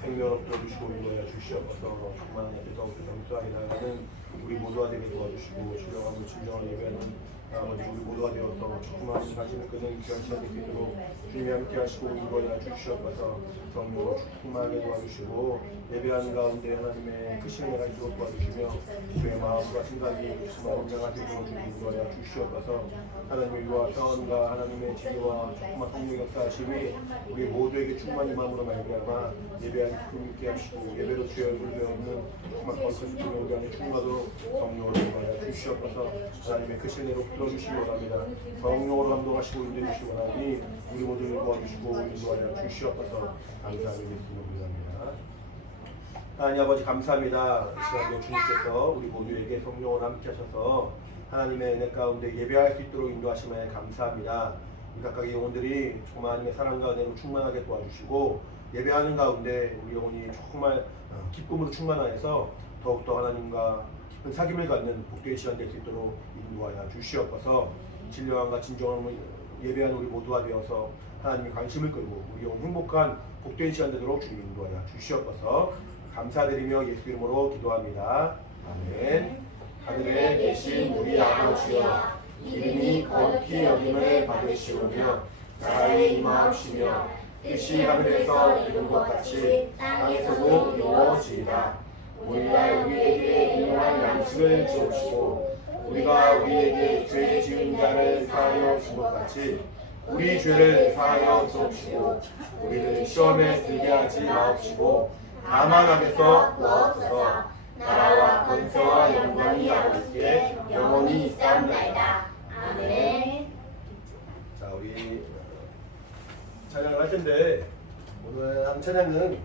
생명 얻어주시고 인도하여 주시옵소서. 정말 더욱더 감사하게 나가는 우리 모두가 되게 도와주시고 신령하고 진정한 예배는 아버지 우리 모두가 되어서 정말 자신을 끄는 귀한 시간 되게 되도록 주님이 함께 하시고 인도하여 주시옵소서. 성령으로 충만하게 도와주시고 예배하는 가운데 하나님의 크신 은혜가 있도록 도와주시며 주의 마음과 생각이 정말 온전하게 되도록 인도하여 주시옵소서. 하나님의 유와 평안과 하나님의 지혜와 조그만 성령의 역사하심이 우리 모두에게 충만히 마음으로 말미암아 예배하는 기쁨 있게 하시고 예배로 주의 얼굴을 배우는 정말 거룩한 기쁨의 우리 안에 충만하도록 성령으로 인도하여 주시옵소서. 하나님의 크신 은혜로 들어주시기 원합니다. 성령으로 감동하시고 인도해 주시기 원하니 우리 모두를 도와주시고 인도하여 주시옵소서. 감사하며 예수님을 부릅니다. 하나님 아버지 감사합니다. 이 시간에 주님께서 우리 모두에게 성령을 함께 하셔서 하나님의 은혜 가운데 예배할 수 있도록 인도하심에 감사합니다. 이 각각의 영혼들이 정말 하나님의 사랑과 은혜로 충만하게 도와주시고 예배하는 가운데 우리 영혼이 정말 기쁨으로 충만하여서 더욱더 하나님과 깊은 사귐을 갖는 복된 시간 될 수 있도록 인도하여 주시옵소서. 진정함과 진정함을 예배하는 우리 모두가 되어서 하나님의 관심을 끌고 우리 영혼 행복한 복된 시간 되도록 주님 인도하여 주시옵소서. 감사드리며 예수 이름으로 기도합니다. 아멘. 하늘에 계신 우리 아버지여, 이름이 거룩히 여김을 받으시오며 나라의 임하옵시며 뜻이 하늘에서 이룬 것 같이 땅에서도 이루어지이다. 오늘날 우리에게 일용할 양식을 주옵시고 우리가 우리에게 죄 지은 자를 사하여 준 것 같이 우리 죄를 사하여 주옵시고 우리를 시험에 들게 하지 마옵시고 다만 악에서 구하옵소서. 나라와 권세와 영광이 아버지께 영원히 있사옵나이다. 아멘. 자, 우리 찬양을 할 텐데 오늘 한 찬양은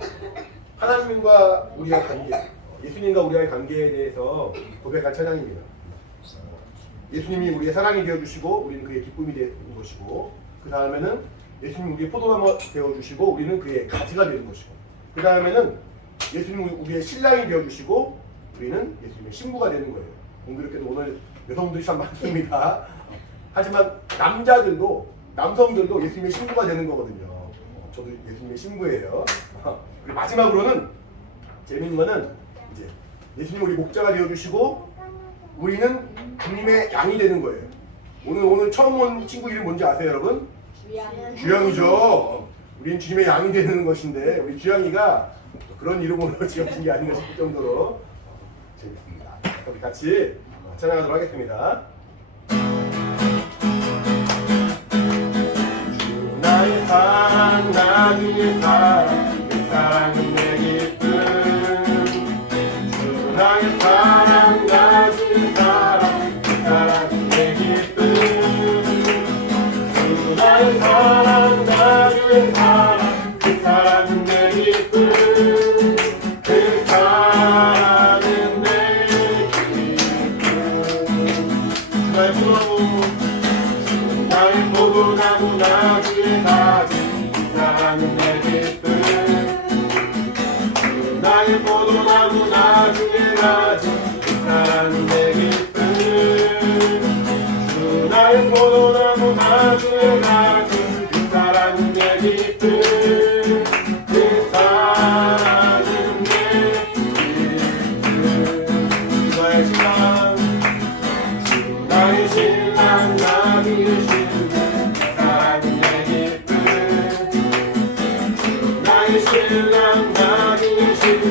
하나님과 우리의 관계, 예수님과 우리의 관계에 대해서 고백한 찬양입니다. 예수님이 우리의 사랑이 되어주시고 우리는 그의 기쁨이 되는 것이고, 그 다음에는 예수님이 우리의 포도나무 되어주시고 우리는 그의 가지가 되는 것이고, 그 다음에는 예수님이 우리의 신랑이 되어주시고 우리는 예수님의 신부가 되는 거예요. 공교롭게도 오늘 여성들이 참 많습니다. 하지만 남성들도 예수님의 신부가 되는 거거든요. 저도 예수님의 신부예요. 그리고 마지막으로는 재밌는 거는 이제 예수님 우리 목자가 되어주시고 우리는 주님의 양이 되는 거예요. 오늘 처음 온 친구 이름 뭔지 아세요, 여러분? 주영이죠. 우리는 주님의 양이 되는 것인데 우리 주영이가 그런 이름으로 지어진 게 아닌가 싶을 정도로 재밌습니다. 우리 같이 찬양하도록 하겠습니다. 주 나의 사랑 나의 사랑 그 사랑은 내 기쁨. 주 나의 사랑 나의 사랑 그 사랑은 내 기쁨. 주 나의 사랑 나의 사랑 그 사랑은 내 기쁨. 포도나무 나중에 가지 그 사랑은 내 기쁨. 주 나의 포도나무 나중에 가지 그 사랑은 내 기쁨. 그 사랑은 내 기쁨. 나의 신랑 주 나의 신랑 나중에 신랑 그 사랑은 내 기쁨. 주 나의 신랑 나중에 신랑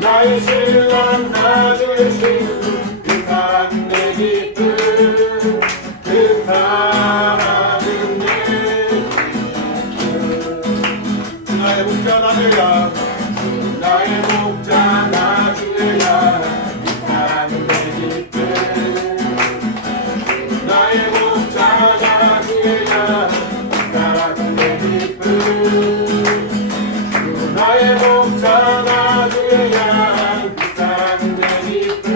나의 신랑 나의 신부 그 사랑은 내 기쁨. 그 사랑은 내 기쁨. 나의 목자 나주야, 나의 목자 나주야 그 사랑은 내 기쁨. 나의 목자 나주야 그 사랑은 내 기쁨. 나의 목자 나주야 그 사랑은 내 기쁨.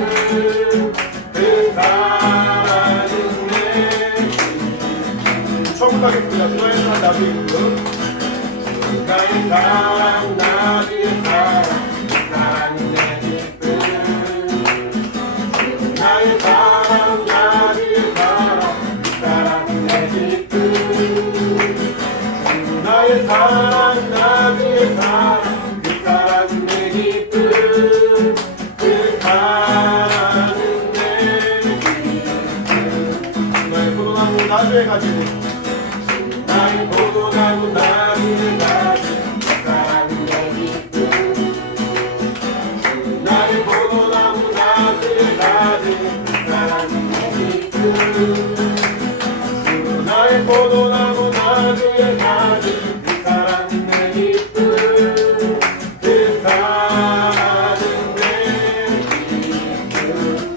그 사랑은 내 기쁨. 처음부터 하겠습니다. 너의 사랑 나주의 기쁨. 나의 사랑 나주의 사랑 그 사랑은 내 기쁨. 나의 사랑 나주의 사랑 그 사랑은 내 기쁨. 사랑 나 주의 사랑 그 사랑 내 기쁨 그 사랑은 내 기쁨 나의 포도나무 나주에 가지고 나의 포도나무 나주에 가지고 그 사랑은 내 기쁨 나의 포도나무 나주에 가지고 그 사랑은 내 기쁨 나의 포도나무 나주에 가지고 그 사랑은 내 기쁨 그 사랑은 내 기쁨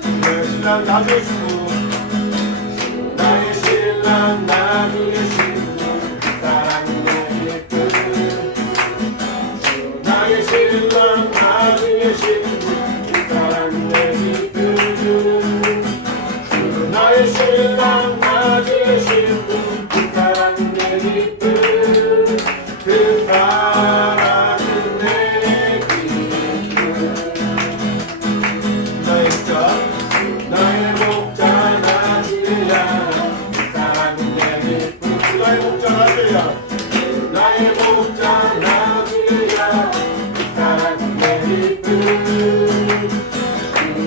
나의 신랑 나주의 신부 나의 신랑 나주의 신부 그 사랑은 내 기쁨 나의 신랑 나주의 신부 그 사랑은 내 기쁨 나의 신랑 나주의 신부 그 사랑은 내 기쁨 그 사랑은 내 기쁨 나의 목자 나주야 그 사랑은 내 기쁨 나의 목자 나주야 나의 목자 나주야 그 사랑은 내 기쁨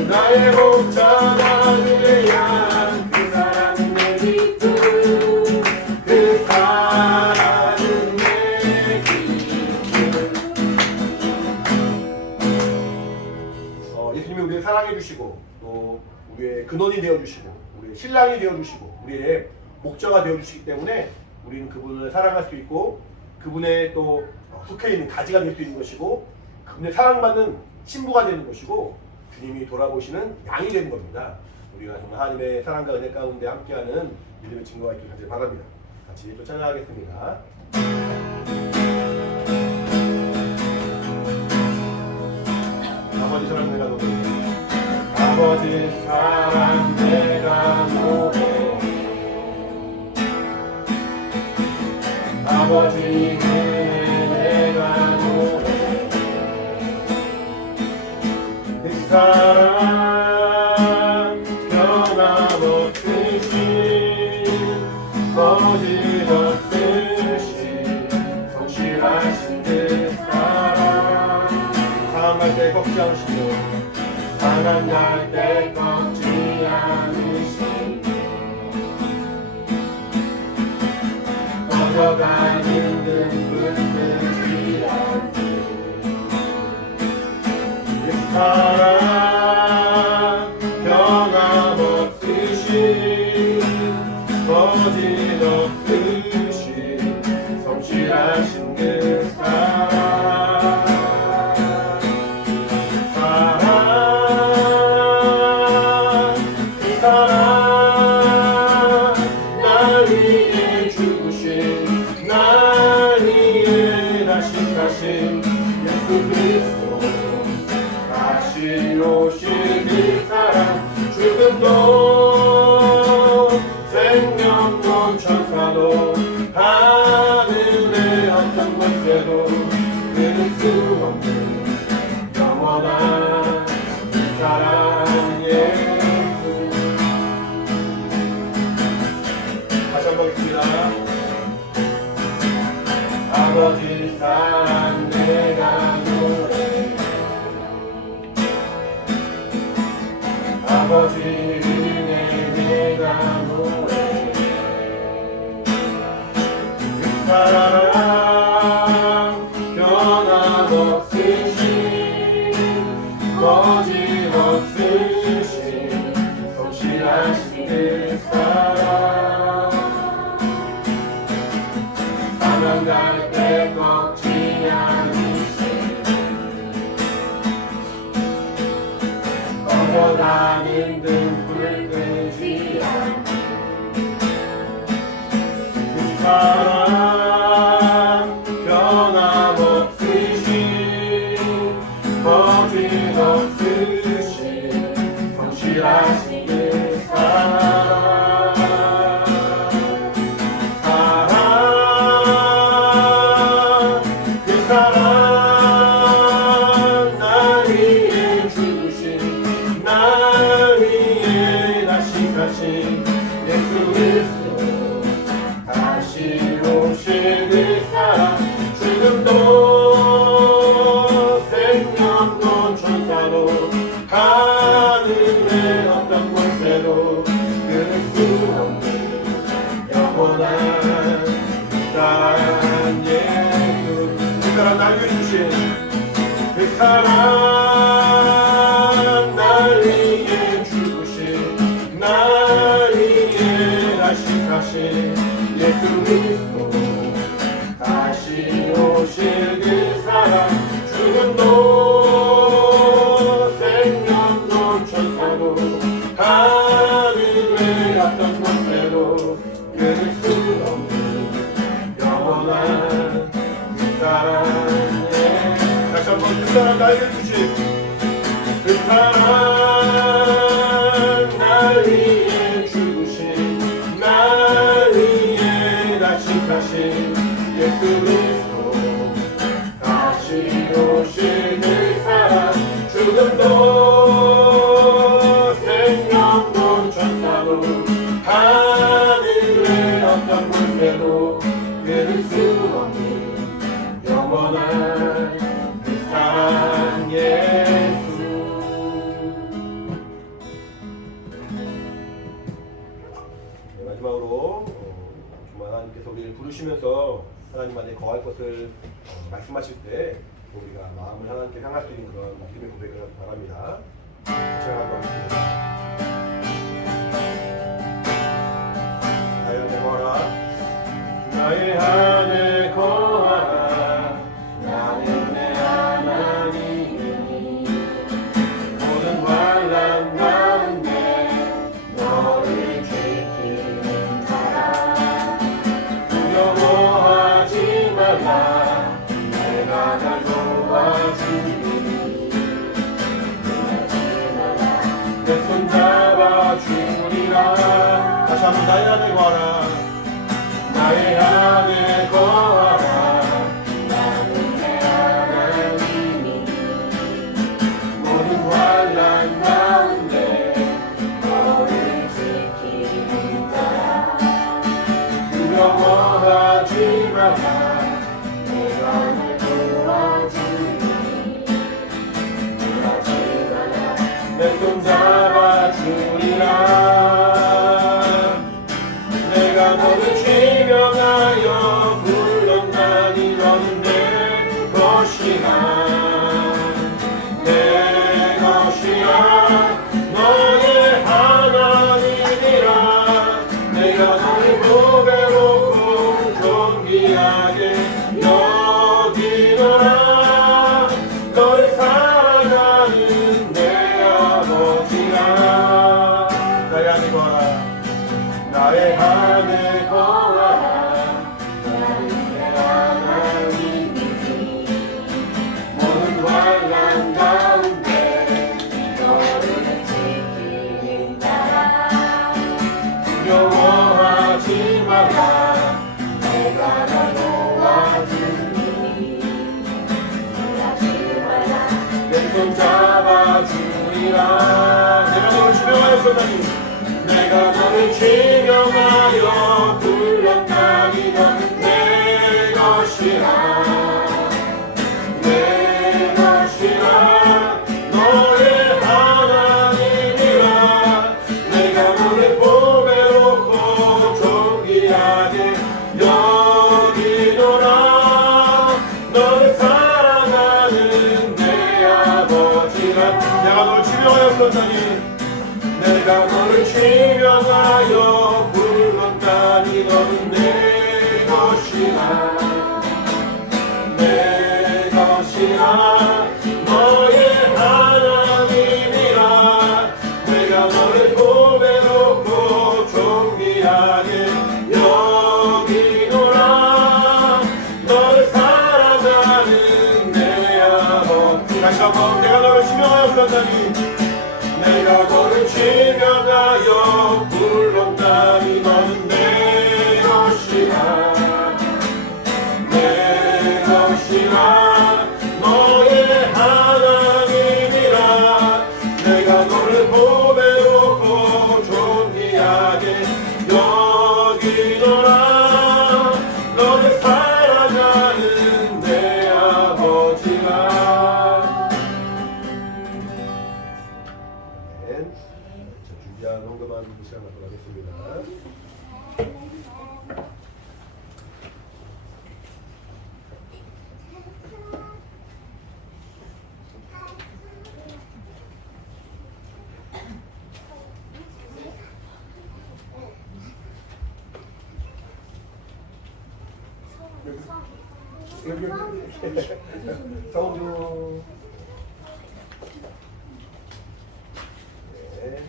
나의 목자 나주야 그 사랑은 내 기쁨 그 사랑은 내 기쁨 예수님이 우리를 사랑해 주시고 또 우리의 근원이 되어 주시고 우리의 신랑이 되어 주시고 우리의 목자가 되어 주시기 때문에 우리는 그분을 사랑할 수 있고 그분의 또 속해 있는 가지가 될 수 있는 것이고 그분의 사랑받는 신부가 되는 것이고 주님이 돌아보시는 양이 되는 겁니다. 우리가 정말 하나님의 사랑과 은혜 가운데 함께하는 믿음의 증거가 있길 간절히 바랍니다. 같이 또 찬양하겠습니다. 아버지 사랑 내가 노래 아버지 사랑 내가 노래 아버지 은혜 내가 노래 그 사랑 변함없으신 거짓없으신 성실하신 그 사랑 상한 때 꺾지 않으시고 상한 날 때 꺾지 않으신 꺼져가는 듯 붙지 않는 그 사랑 변함없으신 거짓없으신 성실하신 그 사랑 그 사랑 날 위해 죽으신 날 위해 다시 가신 예수 그리스도 다시 오실 그 사랑 죽음도 생명도 천사도 하늘의 어떤 권세도 끊을 수 없는 영원한 그 사랑 예수 다시 한번 읽습니다. 아버지 사랑 내가 노래 아버지 은혜 내가 노래 그 사랑 변함없으신 거짓없으신 성실하신 그 사랑 사랑 갈 때 꺾지 않으신 꺼져가는 등불 끄지 않는 그 사랑 변함없으신 거짓없으신 성실하신 그 사랑 그 사랑 날 위해 죽으신 날 위해 다시 가신 예수 그리스도 다시 영원한 사랑 예수 그 사랑 날 위해 주신 그 사랑 날 위해 주신 날 위해 다시 예수 그리스도 다시 오실 그 사랑 죽음도 생명도 천사도 하늘의 어떤 곳에도 끊을 수 없는 영원한 그 사랑에 다시 한번 그 사랑 나에게 주신 그 사랑 날 위해 죽으신 날 위해 다시 예수 그리스도 다시 오실 그 사랑 죽음도 생명도 천사도 하늘의 어떤 곳에도 끊을 수 없는 영원한 그 사랑 예수 마지막으로 정말 하나님께서 우리를 부르시면서 하나님 안에 거할 것을 말씀하실 때 우리가 마음을 하나님께 향할 수 있는 그런 믿음의 고백을 바랍니다. 제가 하겠습니다. 나의 안에 거하라 나의 안에 거하라 나는 내 하나님이니 모든 환난 가운데 너를 지키는 자라 두려워하지 말라 내가 널 도와주니 내 손 잡아주리라 다시 한번 나의 안에 거하라 나의 안에 거하라 나는 내 하나님이니 모든 환난 가운데 너를 지키는 자라 두려워하지 말라 내가 널 도와주니 내 손 잡아주리라 내가 너를 지명하여 불렀나니 너는 내 것이야 내 것이야 너의 하나님이라 내가 너를 보배롭고 존귀하게 여기노라 너를 사랑하는 내 아버지야 나의 안에 거하라 나의 안에 거하라 나는 내 하나님이니 모든 환난 가운데 너를 지키는 자라 두려워하지 말라 내가 널 도와주니 내 손 잡아주리라 내가 너를 지명하였었나니 내가 너를 지명하여 불렀나니 너는 내 것이라 내 것이라 너의 하나님이라 내가 너를 보배롭고 존귀하게 여기노라 너를 사랑하는 내 아버지라 내가 너를 지명하였었나니 내가 너를 지명하여 불렀다니 너는 내 것이라 내 것이라 너의 하나님이라 내가 너를 보배롭고 존귀하게 여기노라 너를 사랑하는 내 아버지 다시 한번 내가 너를 지명하여 불렀다니 내가 너를 지명하여 불렀다니 너는 내 것이라 내 것이라 너의 하나님이라 내가 너를 보배롭고 존귀하게 여기노라 너를 사랑하는 내 아버지라 아멘. 여기 성주. 네.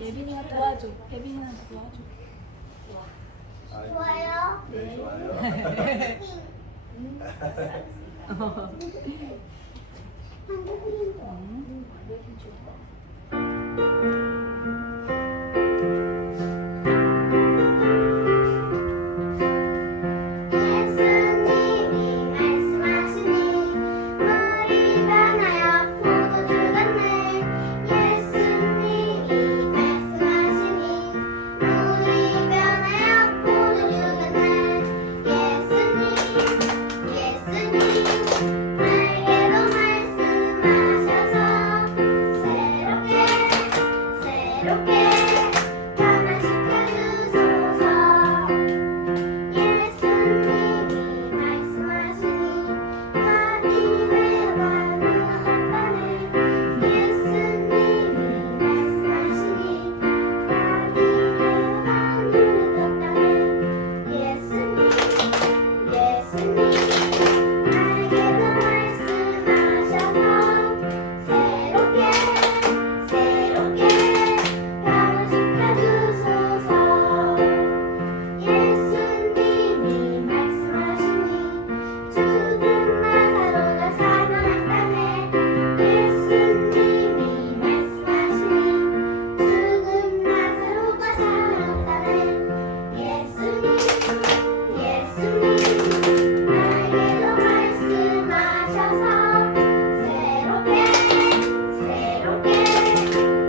예빈이가 도와줘. 예빈이가 도와줘. 좋아요. 네, 좋아요. 예수님이 말씀하시니 물이 변하여 포도주 같네. 예수님이 말씀하시니 물이 변하여 포도주 같네. 예수님 나에게도 말씀하셔서 새롭게 변화시켜 주소서. 예수님이 말씀하시니 밤이 되어가 눈을 떴다네. 예수님이 말씀하시니 밤이 되어가 눈을 떴다네. 예수님 나에게도 말씀하셔서 새롭게 변화시켜 주소서. 예수님이 말씀하시니 죽은 나사로가 살아났다네. 예수님이 말씀하시니 죽은 나사로가 살아났다네. 예수님 나에게도 말씀하셔서 새롭게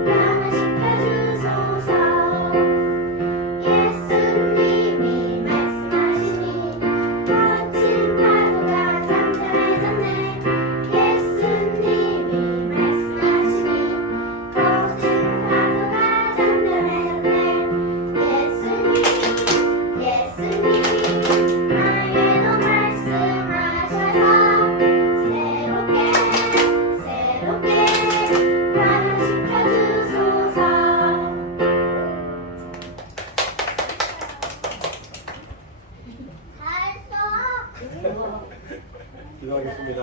변화시켜 주소서. 예수님이 말씀하시니 거친 파도가 잠잠해졌네. 예수님이 말씀하시니 거친 파도가 잠잠해졌네. 예수님 나에게도 말씀하셔서 새롭게 변화시켜 주소서. 잘했어. 기도하겠습니다.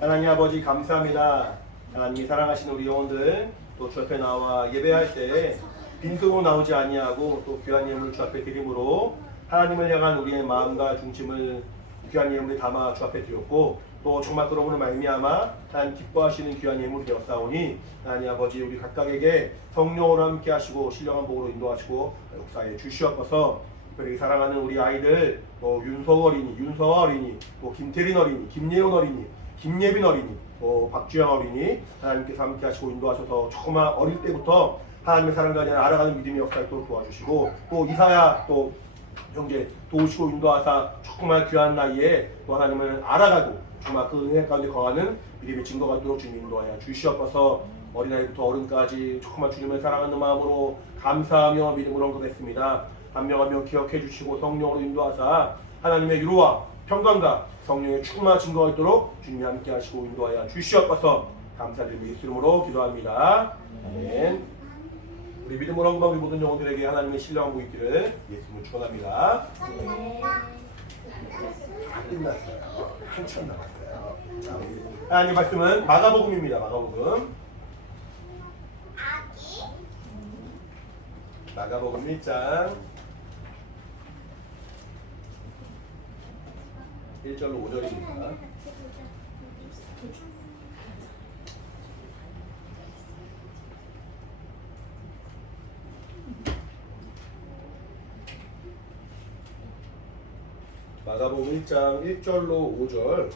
하나님 아버지 감사합니다. 하나님이 사랑하시는 우리 영혼들 또 주 앞에 나와 예배할 때 빈손으로 나오지 아니하고 또 귀한 예물을 주 앞에 드림으로 하나님을 향한 우리의 마음과 중심을 귀한 예물에 담아 주 앞에 드렸고 또 정말 그러므로 말미암아 하나님 기뻐하시는 귀한 예물이 되었사오니 하나님 아버지 우리 각각에게 성령으로 함께 하시고 신령한 복으로 인도하시고 역사에 주시옵소서. 특별히 사랑하는 우리 아이들 또 윤서아 어린이 또 김태린 어린이 김예원 어린이 김예빈 어린이 또 박주영 어린이 하나님께서 함께 하시고 인도하셔서 정말 어릴 때부터 하나님의 사랑과 알아가는 믿음의 역사를 또 도와주시고 또 이사야 또 형제 도우시고 인도하사 정말 귀한 나이에 또 하나님을 알아가고 정말 그 은혜 가운데 거하는 믿음의 증거가 있도록 주님 인도하여 주시옵소서. 어린아이부터 어른까지 정말 주님을 사랑하는 마음으로 감사하며 믿음으로 언급했습니다. 한 명 한 명 기억해 주시고 성령으로 인도하사 하나님의 위로와 평강과 성령의 충만한 증거가 있도록 주님이 함께 하시고 인도하여 주시옵소서. 감사드리며 예수 이름으로 기도합니다. 아멘. 우리 믿음으로 언급한 우리 모든 영혼들에게 하나님의 신령한 복 있기를 예수님을 축원합니다. 안 끝났어요. 한참 남았어요. 자, 하나님 말씀은 마가복음입니다. 마가복음 1장 1절로 5절입니다. 마가복음 1장 1절로 5절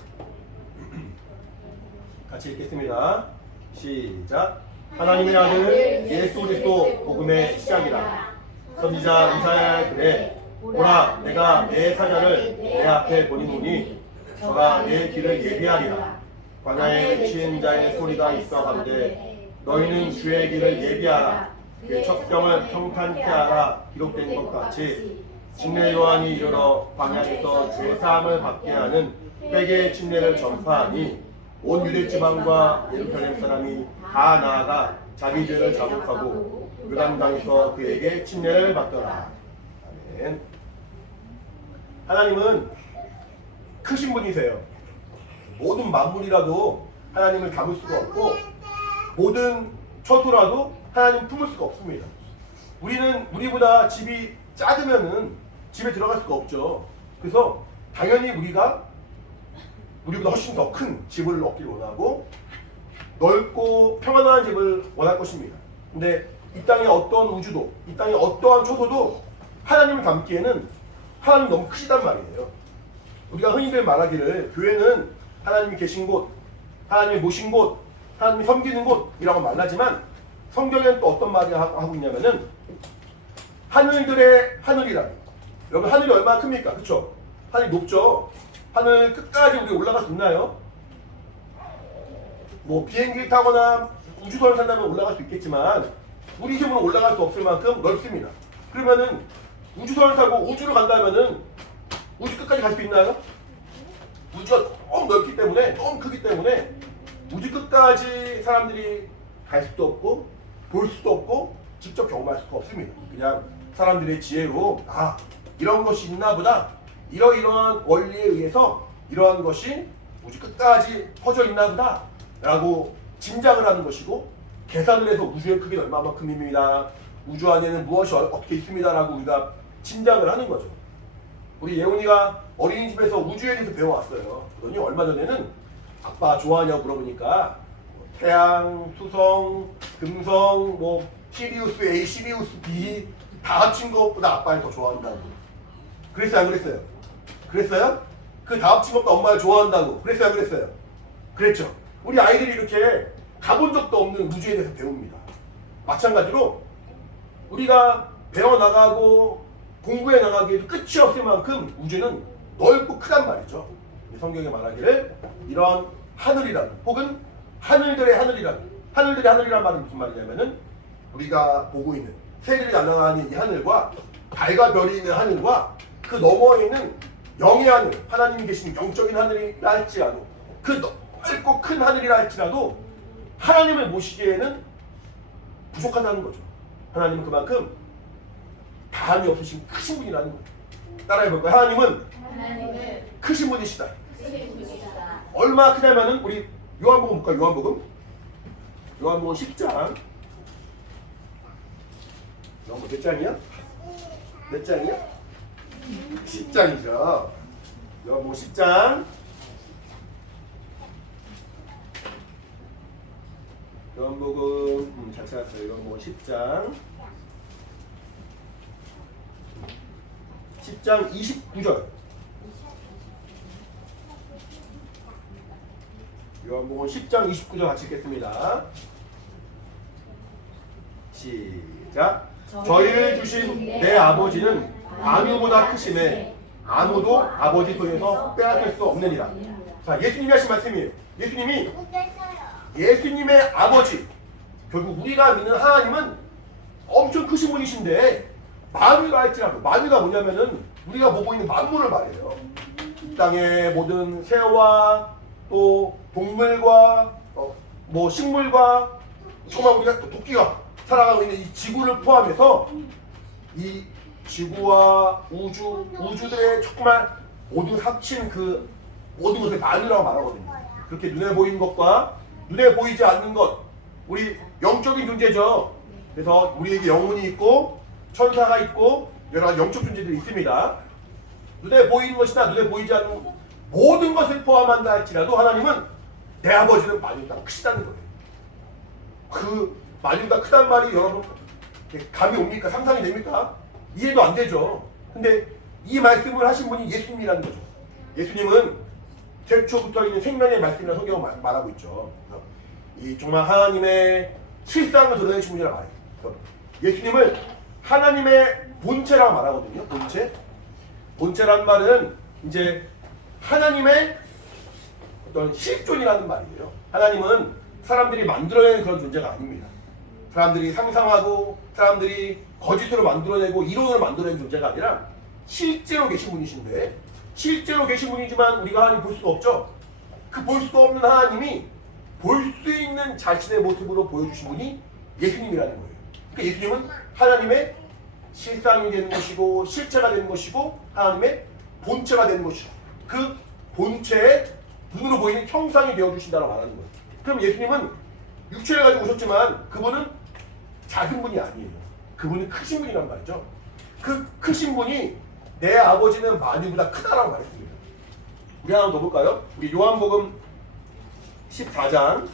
같이 읽겠습니다. 시작. 하나님의 아들 예수 그리스도 복음의 시작이라. 선지자 이사야의 글에 보라 내가 내 사자를 내 앞에 보내노니 저가 내 길을 예비하리라. 광야에 외친 자의 소리가 있어 가로되 너희는 주의 길을 예비하라. 그의 첩경을 평탄케 하라. 기록된 것 같이 침례 요한이 이르러 광야에서 죄 사함을 받게 하는 회개의 침례를 전파하니 온 유대 지방과 예루살렘 사람이 다 나아가 자기 죄를 자복하고 요단강에서 그에게 침례를 받더라. 아멘. 하나님은 크신 분이세요. 모든 만물이라도 하나님을 담을 수가 없고 모든 처소라도 하나님 품을 수가 없습니다. 우리는 우리보다 집이 작으면은 집에 들어갈 수가 없죠. 그래서 당연히 우리가 우리보다 훨씬 더 큰 집을 얻길 원하고 넓고 평안한 집을 원할 것입니다. 근데 이 땅의 어떤 우주도, 이 땅의 어떠한 초소도 하나님을 담기에는 하나님이 너무 크시단 말이에요. 우리가 흔히들 말하기를 교회는 하나님이 계신 곳, 하나님이 모신 곳, 하나님이 섬기는 곳이라고 말하지만 성경에는 또 어떤 말을 하고 있냐면은 하늘들의 하늘이라고. 여러분 하늘이 얼마나 큽니까? 그렇죠? 하늘이 높죠? 하늘 끝까지 우리 올라갈 수 있나요? 뭐 비행기를 타거나 우주선을 탄다면 올라갈 수 있겠지만 우리 힘으로 올라갈 수 없을 만큼 넓습니다. 그러면은 우주선을 타고 우주로 간다면은 우주 끝까지 갈 수 있나요? 우주가 너무 넓기 때문에, 너무 크기 때문에 우주 끝까지 사람들이 갈 수도 없고 볼 수도 없고 직접 경험할 수가 없습니다. 그냥 사람들의 지혜로 이런 것이 있나 보다, 이러이러한 원리에 의해서 이러한 것이 우주 끝까지 퍼져 있나 보다 라고 짐작을 하는 것이고, 계산을 해서 우주의 크기는 얼마만큼입니다, 우주 안에는 무엇이 어떻게 있습니다 라고 우리가 짐작을 하는 거죠. 우리 예훈이가 어린이집에서 우주에 대해서 배워왔어요. 그러니 얼마 전에는 아빠 좋아하냐고 물어보니까 태양, 수성, 금성, 뭐 시리우스 A, 시리우스 B 다 합친 것보다 아빠를 더 좋아한다고. 그랬어요, 안 그랬어요? 그랬어요? 그 다 합친 것보다 엄마를 좋아한다고. 그랬어요, 안 그랬어요? 그랬죠. 우리 아이들이 이렇게 가본 적도 없는 우주에 대해서 배웁니다. 마찬가지로 우리가 배워나가고 공부해 나가기에도 끝이 없을 만큼 우주는 넓고 크단 말이죠. 성경에 말하기를 이러한 하늘이라는, 혹은 하늘들의 하늘이라는, 하늘들의 하늘이라는 말은 무슨 말이냐면은 우리가 보고 있는 새들이 날아가는 이 하늘과 달과 별이 있는 하늘과 그 너머에 있는 영의 하늘, 하나님이 계신 영적인 하늘이라 할지라도, 그 넓고 큰 하늘이라 할지라도 하나님을 모시기에는 부족하다는 거죠. 하나님은 그만큼 다함이 없으신 크신 분이라는 거죠. 따라해볼까요? 하나님은 크신 분이시다. 얼마나 크냐면은 우리 요한복음 볼까요? 요한복음 10장. 요한복음 몇 장이야? 몇 장이야? 10장이죠. 요한복음 10장. 요한복음 잘 찾았어요. 요한복음 10장 29절. 요한복음 10장 29절 같이 읽겠습니다. 시작. 저희를 주신 내 아버지는 아무보다 크심에 아무도 아버지 손에서 빼앗을 수 없느니라. 자, 예수님이 하신 말씀이에요. 예수님의 아버지, 결국 우리가 믿는 하나님은 엄청 크신 분이신데 만유가 할지라도, 만유가 뭐냐면은 우리가 보고 있는 만물을 말해요. 이 땅의 모든 새와 또 동물과 뭐 식물과 정말 우리가 또 토끼가 살아가고 있는 이 지구를 포함해서 이 지구와 우주들의 정말 모든 합친 그 모든 것을 만유라고 말하거든요. 그렇게 눈에 보이는 것과 눈에 보이지 않는 것, 우리 영적인 존재죠. 그래서 우리에게 영혼이 있고 천사가 있고 여러 가지 영적 존재들이 있습니다. 눈에 보이는 것이나 눈에 보이지 않는 모든 것을 포함한다 할지라도 하나님은 내 아버지는 만유보다 크시다는 거예요. 그 만유보다 크단 말이 여러분 감이 옵니까? 상상이 됩니까? 이해도 안 되죠. 근데 이 말씀을 하신 분이 예수님이라는 거죠. 예수님은 태초부터 있는 생명의 말씀이라는 성경을 말하고 있죠. 이 정말 하나님의 실상을 드러내신 분이라 말해요. 예수님을 하나님의 본체라고 말하거든요. 본체란 말은 이제 하나님의 어떤 실존이라는 말이에요. 하나님은 사람들이 만들어내는 그런 존재가 아닙니다. 사람들이 상상하고 사람들이 거짓으로 만들어내고 이론으로 만들어내는 존재가 아니라 실제로 계신 분이신데, 실제로 계신 분이지만 우리가 하나님 볼 수가 없죠. 그 볼 수 없는 하나님이 볼 수 있는 자신의 모습으로 보여주신 분이 예수님이라는 거예요. 그러니까 예수님은 하나님의 실상이 되는 것이고 실체가 되는 것이고 하나님의 본체가 되는 것이고 그 본체의 눈으로 보이는 형상이 되어주신다고 말하는 거예요. 그럼 예수님은 육체를 가지고 오셨지만 그분은 작은 분이 아니에요. 그분은 크신 분이란 말이죠. 그 크신 분이 내 아버지는 만유보다 크다라고 말했습니다. 우리 하나 더 볼까요? 우리 요한복음 14장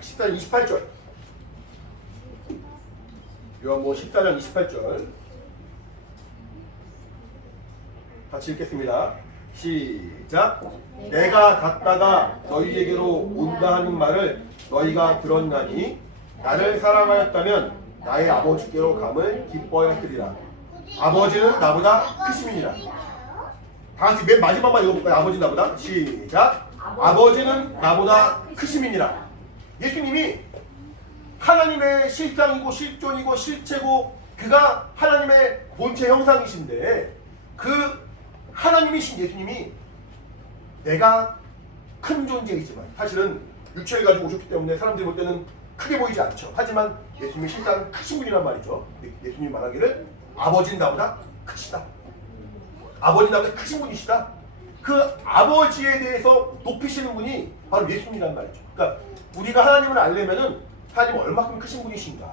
14장 28절. 요한복음 14장 28절. 같이 읽겠습니다. 시작. 내가 갔다가 너희에게로 온다 하는 말을 너희가 들었나니 나를 사랑하였다면 나의 아버지께로 감을 기뻐하였으리라. 아버지는 나보다 크심이니라. 다 같이 맨 마지막만 읽어볼까요? 아버지는 나보다. 시작. 아버지는 나보다 크심이니라. 예수님이 하나님의 실상이고 실존이고 실체고 그가 하나님의 본체 형상이신데 그 하나님이신 예수님이 내가 큰 존재이지만 사실은 육체를 가지고 오셨기 때문에 사람들이 볼 때는 크게 보이지 않죠. 하지만 예수님의 실상은 크신 분이란 말이죠. 예수님이 말하기를 아버지는 나보다 크시다. 아버지는 나보다 크신 분이시다. 그 아버지에 대해서 높이시는 분이 바로 예수님이란 말이죠. 그러니까 우리가 하나님을 알려면은 하나님이 얼마큼 크신 분이신가,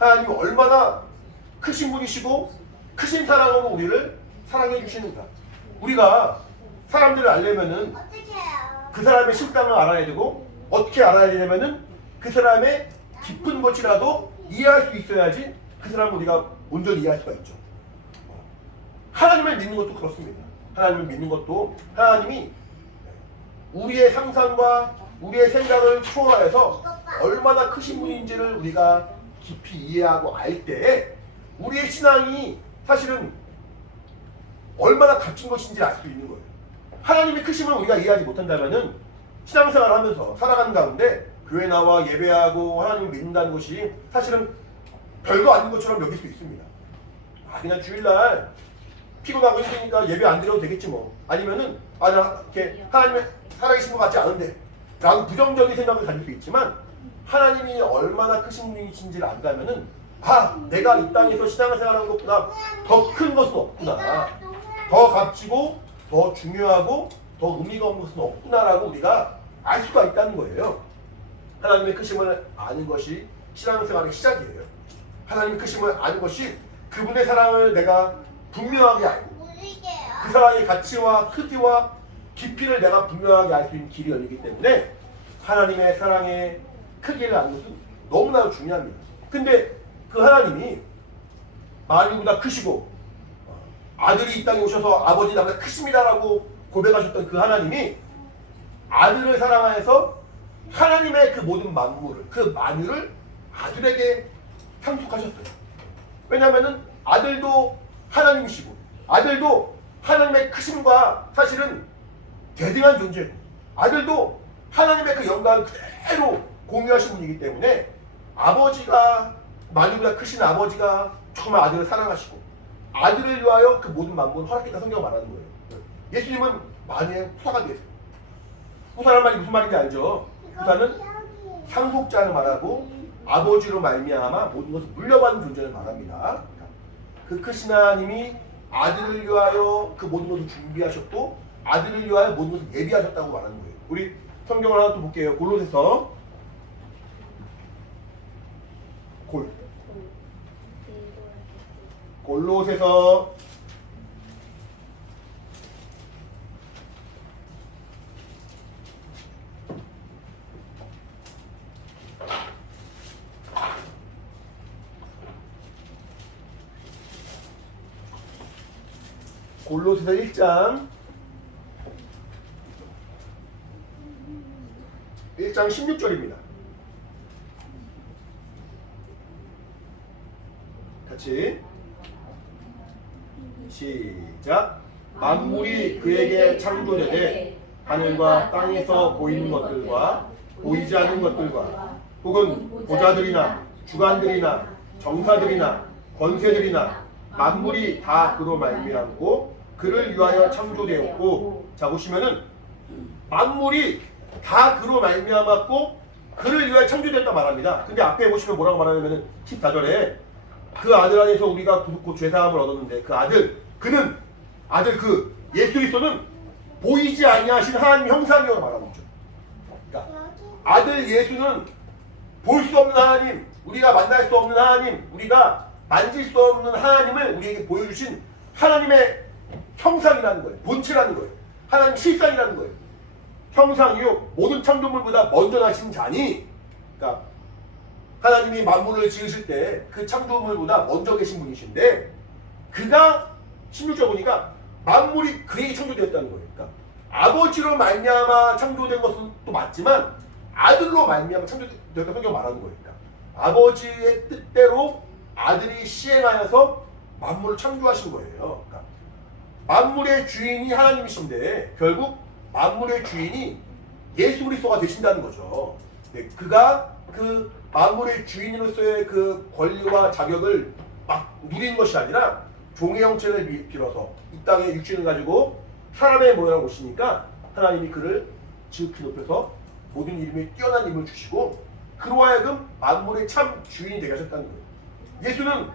하나님이 얼마나 크신 분이시고 크신 사랑으로 우리를 사랑해 주시는가. 우리가 사람들을 알려면은 어떻게 해요? 그 사람의 실상을 알아야 되고 어떻게 알아야 되냐면은 그 사람의 깊은 것이라도 이해할 수 있어야지 그 사람을 우리가 온전히 이해할 수가 있죠. 하나님을 믿는 것도 그렇습니다. 하나님을 믿는 것도 하나님이 우리의 상상과 우리의 생각을 초월하여서 얼마나 크신 분인지를 우리가 깊이 이해하고 알 때에 우리의 신앙이 사실은 얼마나 값진 것인지 알 수 있는 거예요. 하나님의 크심을 우리가 이해하지 못한다면은 신앙생활을 하면서 살아가는 가운데 교회 나와 예배하고 하나님을 믿는다는 것이 사실은 별거 아닌 것처럼 여길 수 있습니다. 그냥 주일날 피곤하고 힘드니까 예배 안 드려도 되겠지 뭐. 아니면은 나 이렇게 하나님의 살아계신 것 같지 않은데 라고 부정적인 생각을 가질 수 있지만 하나님이 얼마나 크신 분이신지를 안다면은 내가 이 땅에서 신앙생활하는 것보다 더 큰 것은 없구나, 더 값지고 더 중요하고 더 의미가 없는 것은 없구나라고 우리가 알 수가 있다는 거예요. 하나님의 크심을 아는 것이 신앙생활의 시작이에요. 하나님의 크심을 아는 것이 그분의 사랑을 내가 분명하게 알고 그 사랑의 가치와 크기와 깊이를 내가 분명하게 알 수 있는 길이 열리기 때문에 하나님의 사랑의 크기를 아는 것은 너무나 중요합니다. 근데 그 하나님이 만유보다 크시고 아들이 이 땅에 오셔서 아버지 나보다 크십니다라고 고백하셨던 그 하나님이 아들을 사랑하여서 하나님의 그 모든 만물을, 그 만유를 아들에게 상속하셨어요. 왜냐하면 아들도 하나님이시고 아들도 하나님의 크심과 사실은 대등한 존재고 아들도 하나님의 그 영광을 그대로 공유하신 분이기 때문에 아버지가 만유보다 크신 아버지가 정말 아들을 사랑하시고 아들을 위하여 그 모든 만물을 허락했다 성경을 말하는 거예요. 예수님은 만유의 후사가 되었어요. 후사란 말이 무슨 말인지 알죠? 후사는 상속자를 말하고 아버지로 말미암아 모든 것을 물려받는 존재를 말합니다. 그 크신 하나님이 아들을 위하여 그 모든 것을 준비하셨고 아들을 위하여 모든 것을 예비하셨다고 말하는 거예요. 우리 성경을 하나 또 볼게요. 골로새서 골로새서 1장 16절입니다. 같이 시작. 만물이 그에게 창조되되 하늘과 땅에서 보이는 것들과 보이지 않는 것들과 혹은 보좌들이나 주관들이나 정사들이나 권세들이나 만물이 다 그로 말미암고 그를 위하여 창조되었고, 자 보시면은 만물이 다 그로 말미암았고 그를 위하여 창조됐다 말합니다. 근데 앞에 보시면 뭐라고 말하냐면은 14절에 그 아들 안에서 우리가 구속고 죄사함을 얻었는데 그 아들, 그는 아들 그 예수 그리스도는 보이지 아니하신 하나님 형상이라고 말하고 있죠. 그러니까 아들 예수는 볼 수 없는 하나님, 우리가 만날 수 없는 하나님, 우리가 만질 수 없는 하나님을 우리에게 보여주신 하나님의 형상이라는 거예요. 본체라는 거예요. 하나님 실상이라는 거예요. 형상이요 모든 창조물보다 먼저 나신 자니, 그러니까 하나님이 만물을 지으실 때 그 창조물보다 먼저 계신 분이신데, 그가 16절 보니까 만물이 그에게 창조되었다는 거예요. 그러니까 아버지로 말미암아 창조된 것은 또 맞지만 아들로 말미암아 창조되었다 성경 말하는 거예요. 그러니까 아버지의 뜻대로 아들이 시행하여서 만물을 창조하신 거예요. 그러니까 만물의 주인이 하나님이신데 결국 만물의 주인이 예수 그리스도가 되신다는 거죠. 네, 그가 그 만물의 주인으로서의 그 권리와 자격을 막 누리는 것이 아니라 종의 형체를 빌어서 이 땅에 육신을 가지고 사람의 모양을 오시니까 하나님이 그를 지극히 높여서 모든 이름에 뛰어난 힘을 주시고 그로 하여금 만물의 참 주인이 되게 하셨다는 거예요. 예수는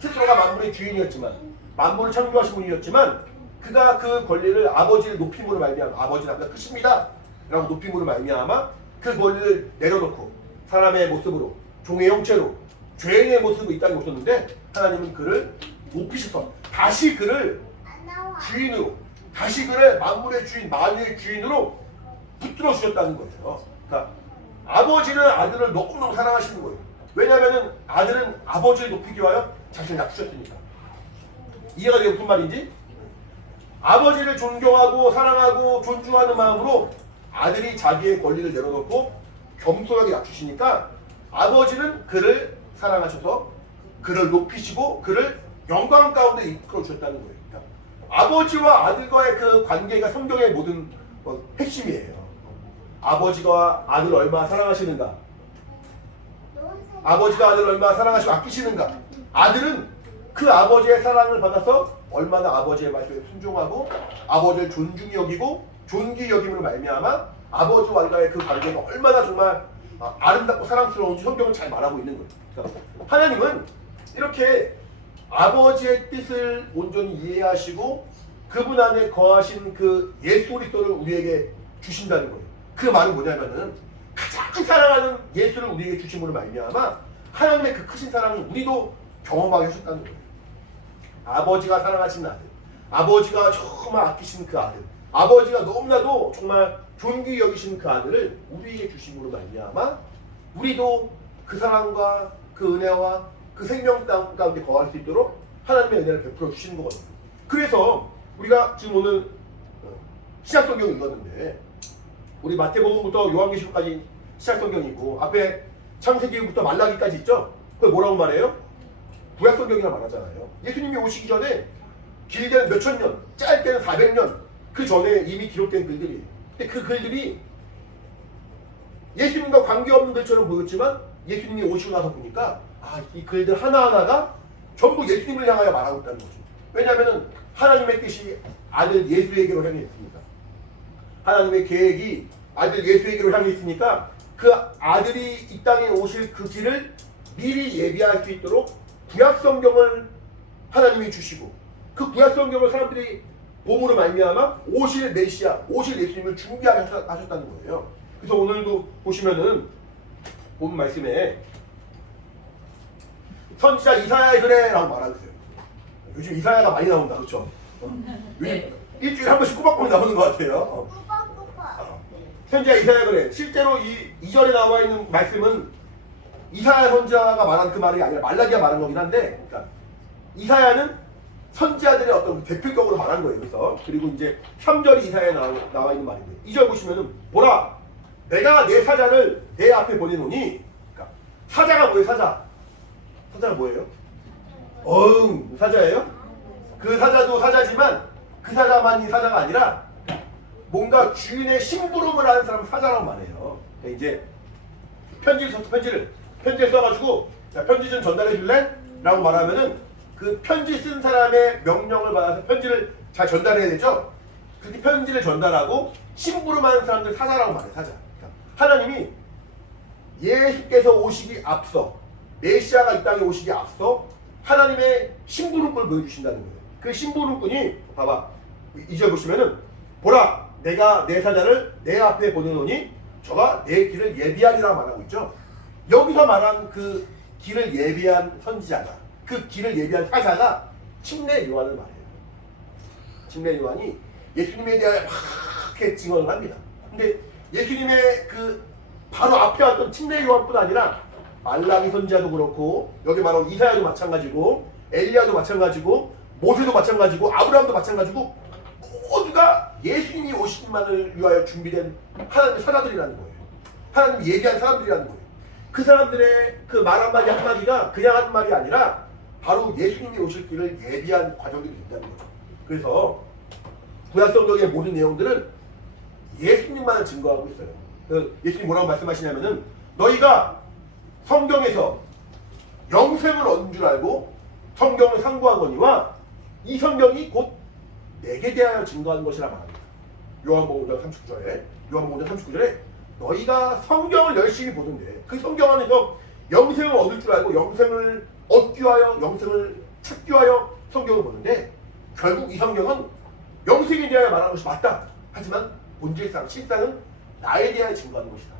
스스로가 만물의 주인이었지만 만물을 창조하신 분이었지만 그가 그 권리를 아버지를 높임으로 말미암아, 아버지 나보다 크십니다 라고 높임으로 말미암아 그 권리를 내려놓고 사람의 모습으로 종의 형체로 죄인의 모습으로 이 땅에 오셨는데 하나님은 그를 높이셔서 다시 그를 주인으로, 다시 그를 만물의 주인, 만유의 주인으로 붙들어 주셨다는 거예요. 그러니까 아버지는 아들을 너무너무 사랑하시는 거예요. 왜냐하면 아들은 아버지를 높이기 위하여 자신을 낮추셨으니까. 이해가 돼요? 무슨 말인지? 아버지를 존경하고 사랑하고 존중하는 마음으로 아들이 자기의 권리를 내려놓고 겸손하게 낮추시니까 아버지는 그를 사랑하셔서 그를 높이시고 그를 영광 가운데 이끌어 주셨다는 거예요. 그러니까 아버지와 아들과의 그 관계가 성경의 모든 핵심이에요. 아버지가 아들을 얼마나 사랑하시는가, 아버지가 아들을 얼마나 사랑하시고 아끼시는가, 아들은 그 아버지의 사랑을 받아서 얼마나 아버지의 말씀에 순종하고 아버지를 존중히 여기고 존귀히 여김으로 말미암아 아버지와 아들과의 그 관계가 얼마나 정말 아름답고 사랑스러운지 성경은 잘 말하고 있는 거예요. 그러니까 하나님은 이렇게 아버지의 뜻을 온전히 이해하시고 그분 안에 거하신 그 예수 그리스도를 우리에게 주신다는 거예요. 그 말은 뭐냐면은 가장 사랑하는 예수를 우리에게 주심으로 말미암아 하나님의 그 크신 사랑을 우리도 경험하게 하셨다는 거예요. 아버지가 사랑하신 아들, 아버지가 정말 아끼신 그 아들, 아버지가 너무나도 정말 존귀히 여기신 그 아들을 우리에게 주심으로 말미암아 우리도 그 사랑과 그 은혜와 그 생명 땅 가운데 거할 수 있도록 하나님의 은혜를 베풀어 주시는 거거든요. 그래서 우리가 지금 오늘 신약성경을 읽었는데 우리 마태복음부터 요한계시록까지 신약성경이 고 앞에 창세기부터 말라기까지 있죠? 그걸 뭐라고 말해요? 구약성경이라 말하잖아요. 예수님이 오시기 전에 길게는 몇천 년, 짧게는 400년 그 전에 이미 기록된 글들이에요. 근데 그 글들이 예수님과 관계없는 글처럼 보였지만 예수님이 오시고 나서 보니까 이 글들 하나하나가 전부 예수님을 향하여 말하고 있다는 거죠. 왜냐하면 하나님의 뜻이 아들 예수에게로 향해 있습니다. 하나님의 계획이 아들 예수에게로 향해 있으니까 그 아들이 이 땅에 오실 그 길을 미리 예비할 수 있도록 구약성경을 하나님이 주시고 그 구약성경을 사람들이 봄으로 말미암아 오실 메시아, 오실 예수님을 준비하게 하셨다는 거예요. 그래서 오늘도 보시면은 본 말씀에 선지자 이사야의 글에라고 말하세요. 요즘 이사야가 많이 나온다, 그렇죠? 요즘 일주일에 한 번씩 꼬박꼬박 나오는 것 같아요. 선지자 이사야 글에 실제로 이 2절에 나와 있는 말씀은 이사야 선지자가 말한 그 말이 아니라 말라기가 말한 거긴 한데, 그러니까 이사야는 선지자들의 어떤 대표격으로 말한 거예요. 그래서 그리고 이제 3절이 이사야에 나와 있는 말인데 2절 보시면은 보라, 내가 내 사자를 내 앞에 보내노니, 그러니까 사자가 뭐예요? 사자가 뭐예요? 사자예요? 그 사자도 사자지만 그 사자만이 사자가 아니라 뭔가 주인의 심부름을 하는 사람은 사자라고 말해요. 이제 편지를 써가지고 자, 편지 좀 전달해 줄래? 라고 말하면은 그 편지 쓴 사람의 명령을 받아서 편지를 잘 전달해야 되죠. 그렇게 편지를 전달하고 심부름하는 사람들 사자라고 말해. 사자. 그러니까 하나님이 예수께서 오시기 앞서 메시아가 이 땅에 오시기 앞서 하나님의 심부름꾼을 보여주신다는 거예요. 그 심부름꾼이 봐봐 2절 보시면은 보라 내가 내 사자를 내 앞에 보내노니 저가 내 길을 예비하리라 말하고 있죠. 여기서 말한 그 길을 예비한 선지자가 그 길을 예비한 사자가 침례 요한을 말해요. 침례 요한이 예수님에 대하여 확 증언을 합니다. 근데 예수님의 그 바로 앞에 왔던 침례 요한뿐 아니라 말라기 선지자도 그렇고 여기 말하는 이사야도 마찬가지고 엘리야도 마찬가지고 모세도 마찬가지고 아브라함도 마찬가지고 모두가 예수님이 오시기만을 위하여 준비된 하나님의 사자들이라는 거예요. 하나님이 예비한 사람들이라는 거예요. 그 사람들의 그 말 한마디 한마디가 그냥 한 말이 아니라 바로 예수님이 오실 길을 예비한 과정들이 된다는 거죠. 그래서 구약성경의 모든 내용들은 예수님만을 증거하고 있어요. 예수님 뭐라고 말씀하시냐면은 너희가 성경에서 영생을 얻은 줄 알고 성경을 상고하거니와 이 성경이 곧 내게 대하여 증거하는 것이라 말합니다. 요한복음 5장 39절에 너희가 성경을 열심히 보던데 그 성경 안에서 영생을 얻을 줄 알고 영생을 얻기 위하여 영생을 찾기 위하여 성경을 보는데 결국 이 성경은 영생에 대하여 말하는 것이 맞다. 하지만 본질상 실상은 나에 대하여 증거하는 것이다.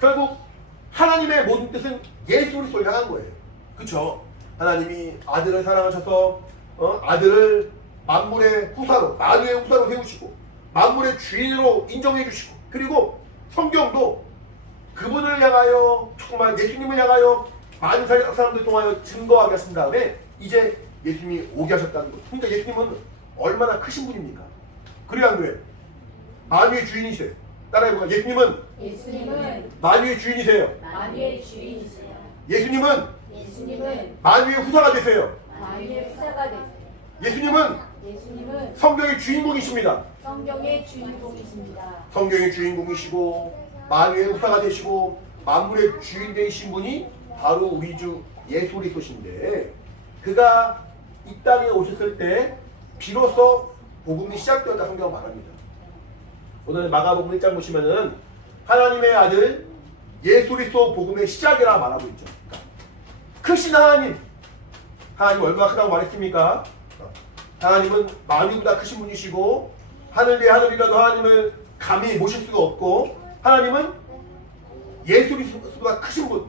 결국 하나님의 모든 뜻은 예수 그리스도를 향한 거예요. 그렇죠? 하나님이 아들을 사랑하셔서 아들을 만물의 후사로 만유의 후사로 세우시고 만물의 주인으로 인정해 주시고 그리고 성경도 그분을 향하여 정말 예수님을 향하여 많은 사람들 통하여 증거하게 하신 다음에 이제 예수님이 오게 하셨다는 거예요. 그러니까 예수님은 얼마나 크신 분입니까? 그래야 안 그래? 만유의 주인이세요. 따라해볼까요? 예수님은 만유의 주인이세요. 만유의 주인이세요. 예수님은 예수님은 만유의 후사가 되세요. 만유의 후사가 되세요. 예수님은 성경의 주인공이십니다. 성경의 주인공이십니다. 성경의 주인공이시고 만유의 후사가 되시고 만물의 주인 되신 분이 바로 우리 주 예수 그리스도신데 그가 이 땅에 오셨을 때 비로소 복음이 시작되었다 성경은 말합니다. 오늘 마가복음 1장 보시면은 하나님의 아들 예수 그리스도 복음의 시작이라 말하고 있죠. 크신 하나님 얼마나 크다고 말했습니까? 하나님은 만유보다 크신 분이시고 하늘 위에 하늘이라도 하나님을 감히 모실 수가 없고 하나님은 예수 그리스도가 크신 분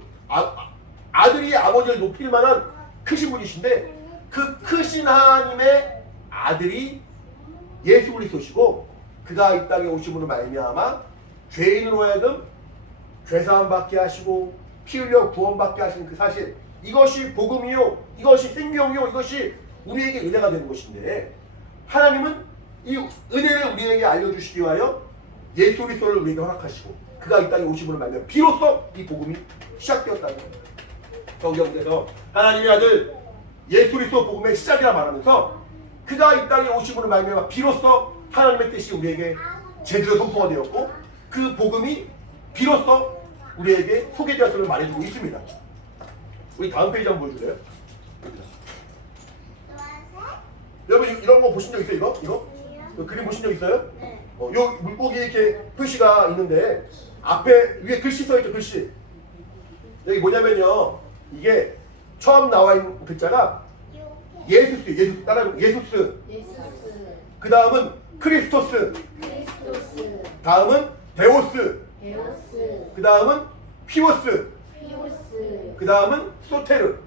아들이 아버지를 높일 만한 크신 분이신데 그 크신 하나님의 아들이 예수 그리스도시고 그가 이 땅에 오심으로 말미암아 죄인으로 하여금 죄사함 받게 하시고 피 흘려 구원받게 하시는 그 사실 이것이 복음이요 이것이 생명이요 이것이 우리에게 은혜가 되는 것인데 하나님은 이 은혜를 우리에게 알려주시기 위하여 예수 그리스도를 우리에게 허락하시고 그가 이 땅에 오심으로 말미암아 비로소 이 복음이 시작되었다는 겁니다. 성경에서 하나님의 아들 예수 그리스도 복음의 시작이라 말하면서 그가 이 땅에 오심으로 말미암아 비로소 하나님의 뜻이 우리에게 제대로 선포가 되었고 그 복음이 비로소 우리에게 소개되었음을 말해주고 있습니다. 우리 다음 페이지 한번 보여줄래요? 여러분 이런 거 보신 적 있어요? 이거? 그림 보신 적 있어요? 요 물고기 이렇게 표시가 있는데 앞에 위에 글씨 써있죠. 글씨 여기 뭐냐면요 이게 처음 나와 있는 글자가 예수스 따라해보면 예수스 그 다음은 크리스토스 다음은 데오스 그 다음은 피오스 그 다음은 소테르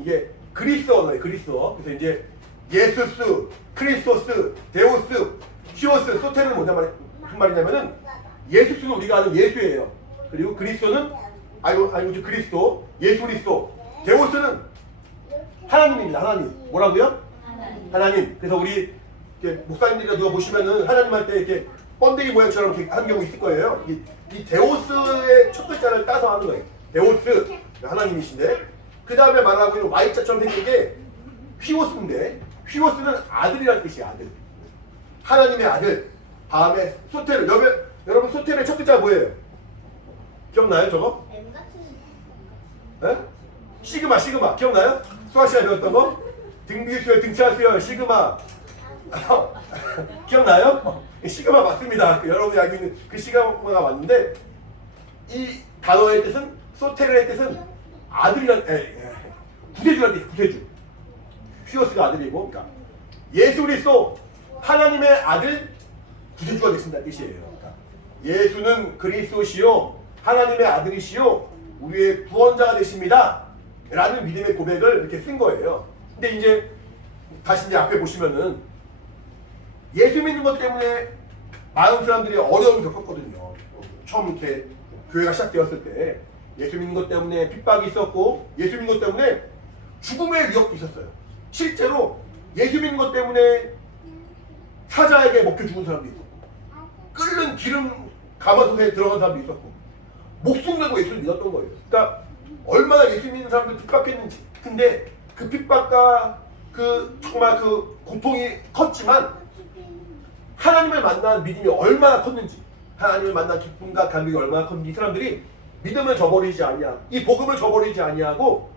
이게 그리스어예요. 그리스어. 그래서 이제 예수스, 크리스토스, 데오스, 피오스, 소테르는 무슨 말이냐면은 예수스는 우리가 아는 예수예요. 그리고 그리스도는 아니죠 그리스도, 예수 그리스도. 데오스는 하나님입니다. 하나님. 뭐라고요? 하나님. 그래서 우리 목사님들이 누가 보시면은 하나님 할 때 이렇게 번데기 모양처럼 이렇게 하는 경우 있을 거예요. 이 데오스의 첫 글자를 따서 하는 거예요. 데오스 하나님이신데 그 다음에 말하고 있는 Y자처럼 생긴 게 휘오스인데 휘오스는 아들이라는 뜻이에요. 아들. 하나님의 아들. 다음에 소테르 여러분 소텔의 첫 글자 뭐예요? 기억나요 저거? M 같은 에? 시그마 기억나요? 수학 시간에 배웠던 거? 등비수열 등차수열 시그마 기억나요? 시그마 맞습니다. 여러분이 알고 있는 그 시그마가 맞는데 이 단어의 뜻은 소테르의 뜻은 아들이란 구세주란 뜻 구세주. 휘어스가 아들이고 그러니까 예수 그리스도 하나님의 아들 구세주가 되신다는 뜻이에요. 그러니까 예수는 그리스도시요 하나님의 아들이시요 우리의 구원자가 되십니다 라는 믿음의 고백을 이렇게 쓴 거예요. 근데 이제 다시 이제 앞에 보시면은 예수 믿는 것 때문에 많은 사람들이 어려움을 겪었거든요. 처음 이렇게 교회가 시작되었을 때 예수 믿는 것 때문에 핍박이 있었고 예수 믿는 것 때문에 죽음의 위협도 있었어요. 실제로 예수 믿는 것 때문에 사자에게 먹혀 죽은 사람도 있었고 끓는 기름 가마솥에 들어간 사람도 있었고 목숨 걸고 예수를 믿었던 거예요. 그러니까 얼마나 예수 믿는 사람들 핍박했는지. 근데 그 핍박과 그 정말 그 고통이 컸지만 하나님을 만난 믿음이 얼마나 컸는지, 하나님을 만난 기쁨과 감격이 얼마나 컸는지 이 사람들이 믿음을 저버리지 아니하고 이 복음을 저버리지 아니하고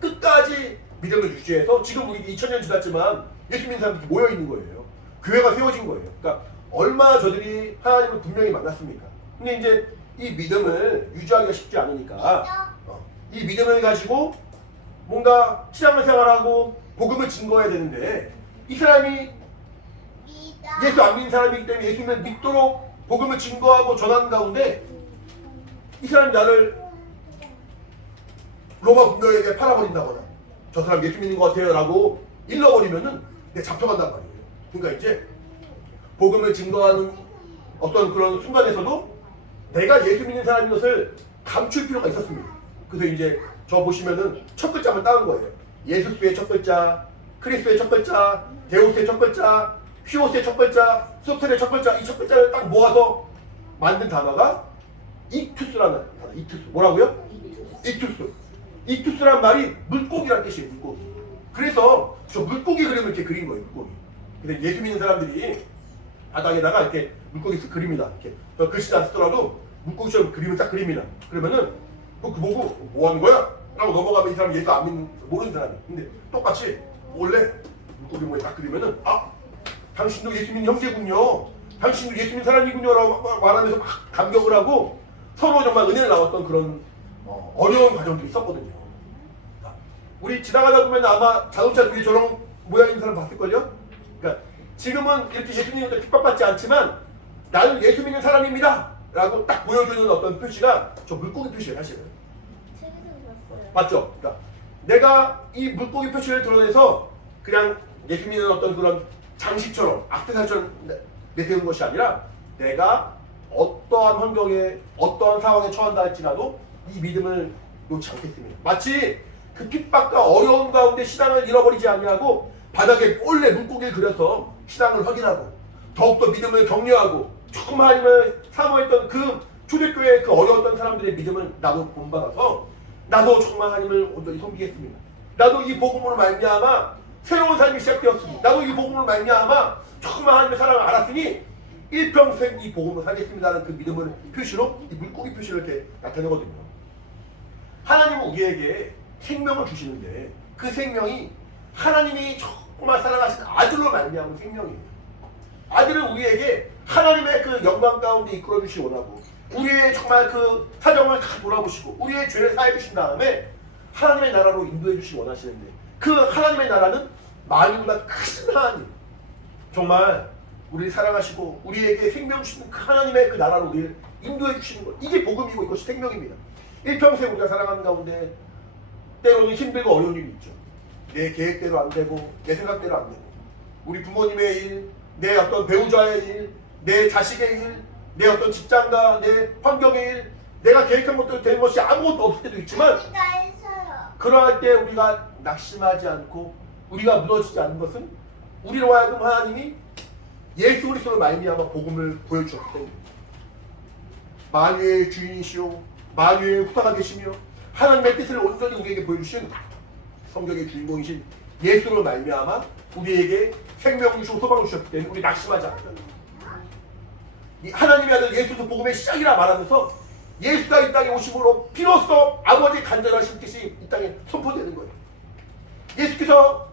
끝까지 믿음을 유지해서 지금 우리 2000년 지났지만 예수 믿는 사람들이 모여 있는 거예요. 교회가 세워진 거예요. 그러니까 얼마나 저들이 하나님을 분명히 만났습니까? 근데 이제 이 믿음을 유지하기가 쉽지 않으니까 이 믿음을 가지고 뭔가 신앙생활하고 복음을 증거해야 되는데 이 사람이 예수 안 믿는 사람이기 때문에 예수를 믿도록 복음을 증거하고 전하는 가운데 이 사람이 나를 로마 군병에게 팔아버린다거나 저 사람 예수 믿는 것 같아요 라고 일러버리면은 내가 잡혀간단 말이에요. 그러니까 이제 복음을 증거하는 어떤 그런 순간에서도 내가 예수 믿는 사람인 것을 감출 필요가 있었습니다. 그래서 이제 저 보시면은 첫 글자만 따은 거예요. 예수스의 첫 글자, 크리스의 첫 글자, 데우스의 첫 글자, 휘오스의 첫 글자, 소텔의 첫 글자, 이 첫 글자를 딱 모아서 만든 단어가 이투스라는 단어. 이투스. 뭐라고요? 이투스. 이투스란 말이 물고기라는 뜻이에요. 물고기. 그래서 저 물고기 그림을 이렇게 그린 거예요. 물고기. 근데 예수 믿는 사람들이 바닥에다가 이렇게 물고기 쓱 그립니다. 이렇게 글씨 안 쓰더라도 물고기처럼 그림을 딱 그립니다. 그러면은 그 보고 뭐 하는 거야? 라고 넘어가면 이 사람 예수 안 믿는 모르는 사람이. 근데 똑같이 원래 물고기 모에 딱 그리면은 당신도 예수 믿는 형제군요. 당신도 예수 믿는 사람이군요. 라고 말하면서 막 감격을 하고 서로 정말 은혜를 나눴던 그런 어려운 과정들이 있었거든요. 우리 지나가다 보면 아마 자동차 뒤에 저런 모양 있는 사람 봤을걸요? 그러니까 지금은 이렇게 예수 믿는 것도 핍박받지 않지만 나는 예수 믿는 사람입니다. 라고 딱 보여주는 어떤 표시가 저 물고기 표시예요, 사실은. 책에서 봤어요. 맞죠? 그러니까 내가 이 물고기 표시를 드러내서 그냥 예수 믿는 어떤 그런 장식처럼 악세사리처럼 내세우는 것이 아니라 내가 어떠한 환경에 어떠한 상황에 처한다 할지라도 이 믿음을 놓지 않겠습니다. 마치 그 핍박과 어려운 가운데 신앙을 잃어버리지 아니하고 바닥에 몰래 물고기를 그려서 신앙을 확인하고 더욱더 믿음을 격려하고 처음 하나님을 사모했던 그 초대교회의 그 어려웠던 사람들의 믿음을 나도 본받아서 나도 정말 하나님을 온전히 섬기겠습니다. 나도 이 복음으로 말미암아 새로운 삶이 시작되었습니다. 나도 이 복음으로 말미암아 정말 하나님의 사랑을 알았으니 일평생 이 복음을 살겠습니다라는 그 믿음을 표시로 이 물고기 표시를 이렇게 나타내거든요. 하나님은 우리에게 생명을 주시는데 그 생명이 하나님이 정말 사랑하신 아들로 말미암은 생명이에요. 아들은 우리에게 하나님의 그 영광 가운데 이끌어 주시기 원하고 우리의 정말 그 사정을 다 돌아보시고 우리의 죄를 사해 주신 다음에 하나님의 나라로 인도해 주시기 원하시는데 그 하나님의 나라는 만유보다 크신 하나님, 정말 우리를 사랑하시고 우리에게 생명 주시는 그 하나님의 그 나라로 우리를 인도해 주시는 것, 이게 복음이고 이것이 생명입니다. 일평생 우리가 살아가는 가운데 때로는 힘들고 어려운 일이 있죠. 내 계획대로 안 되고 내 생각대로 안 되고 우리 부모님의 일, 내 어떤 배우자의 일, 내 자식의 일, 내 어떤 직장과 내 환경의 일, 내가 계획한 것대로 되는 것이 아무것도 없을 때도 있지만 제가 했어요. 그러할 때 우리가 낙심하지 않고 우리가 무너지지 않는 것은 우리로 하여금 하나님이 예수 그리스도로 말미암아 복음을 보여주셨기 때문입니다. 만유의 주인이시오 만유의 후사가 되시며 하나님의 뜻을 온전히 우리에게 보여주신 성경의 주인공이신 예수로 말미암아 우리에게 생명을 주시고 소망을 주셨기 때문에 우리 낙심하지 않는다. 이 하나님의 아들 예수도 복음의 시작이라 말하면서 예수가 이 땅에 오심으로 비로소 아버지의 간절하신 뜻이 이 땅에 선포되는 거예요. 예수께서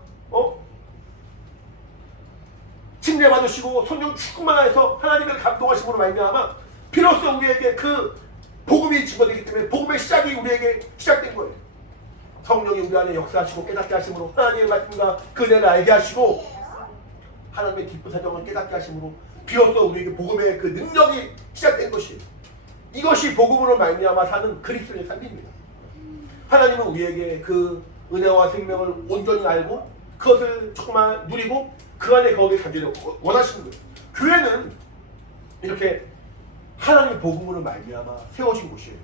침례 받으시고 성령 충만하여서 하나님을 감동하심으로 말미암아 비로소 우리에게 그 복음이 증거되기 때문에 복음의 시작이 우리에게 시작된 거예요. 성령이 우리 안에 역사하시고 깨닫게 하심으로 하나님의 말씀과 그 은혜를 알게 하시고 하나님의 기쁜 사정을 깨닫게 하심으로 비로소 우리에게 복음의 그 능력이 시작된 것이에요. 이것이 복음으로 말미암아 사는 그리스도의 삶입니다. 하나님은 우리에게 그 은혜와 생명을 온전히 알고 그것을 정말 누리고 그 안에 거기에 간절히 원하시는 거예요. 교회는 이렇게 하나님의 복음으로 말미암아 세워진 곳이에요.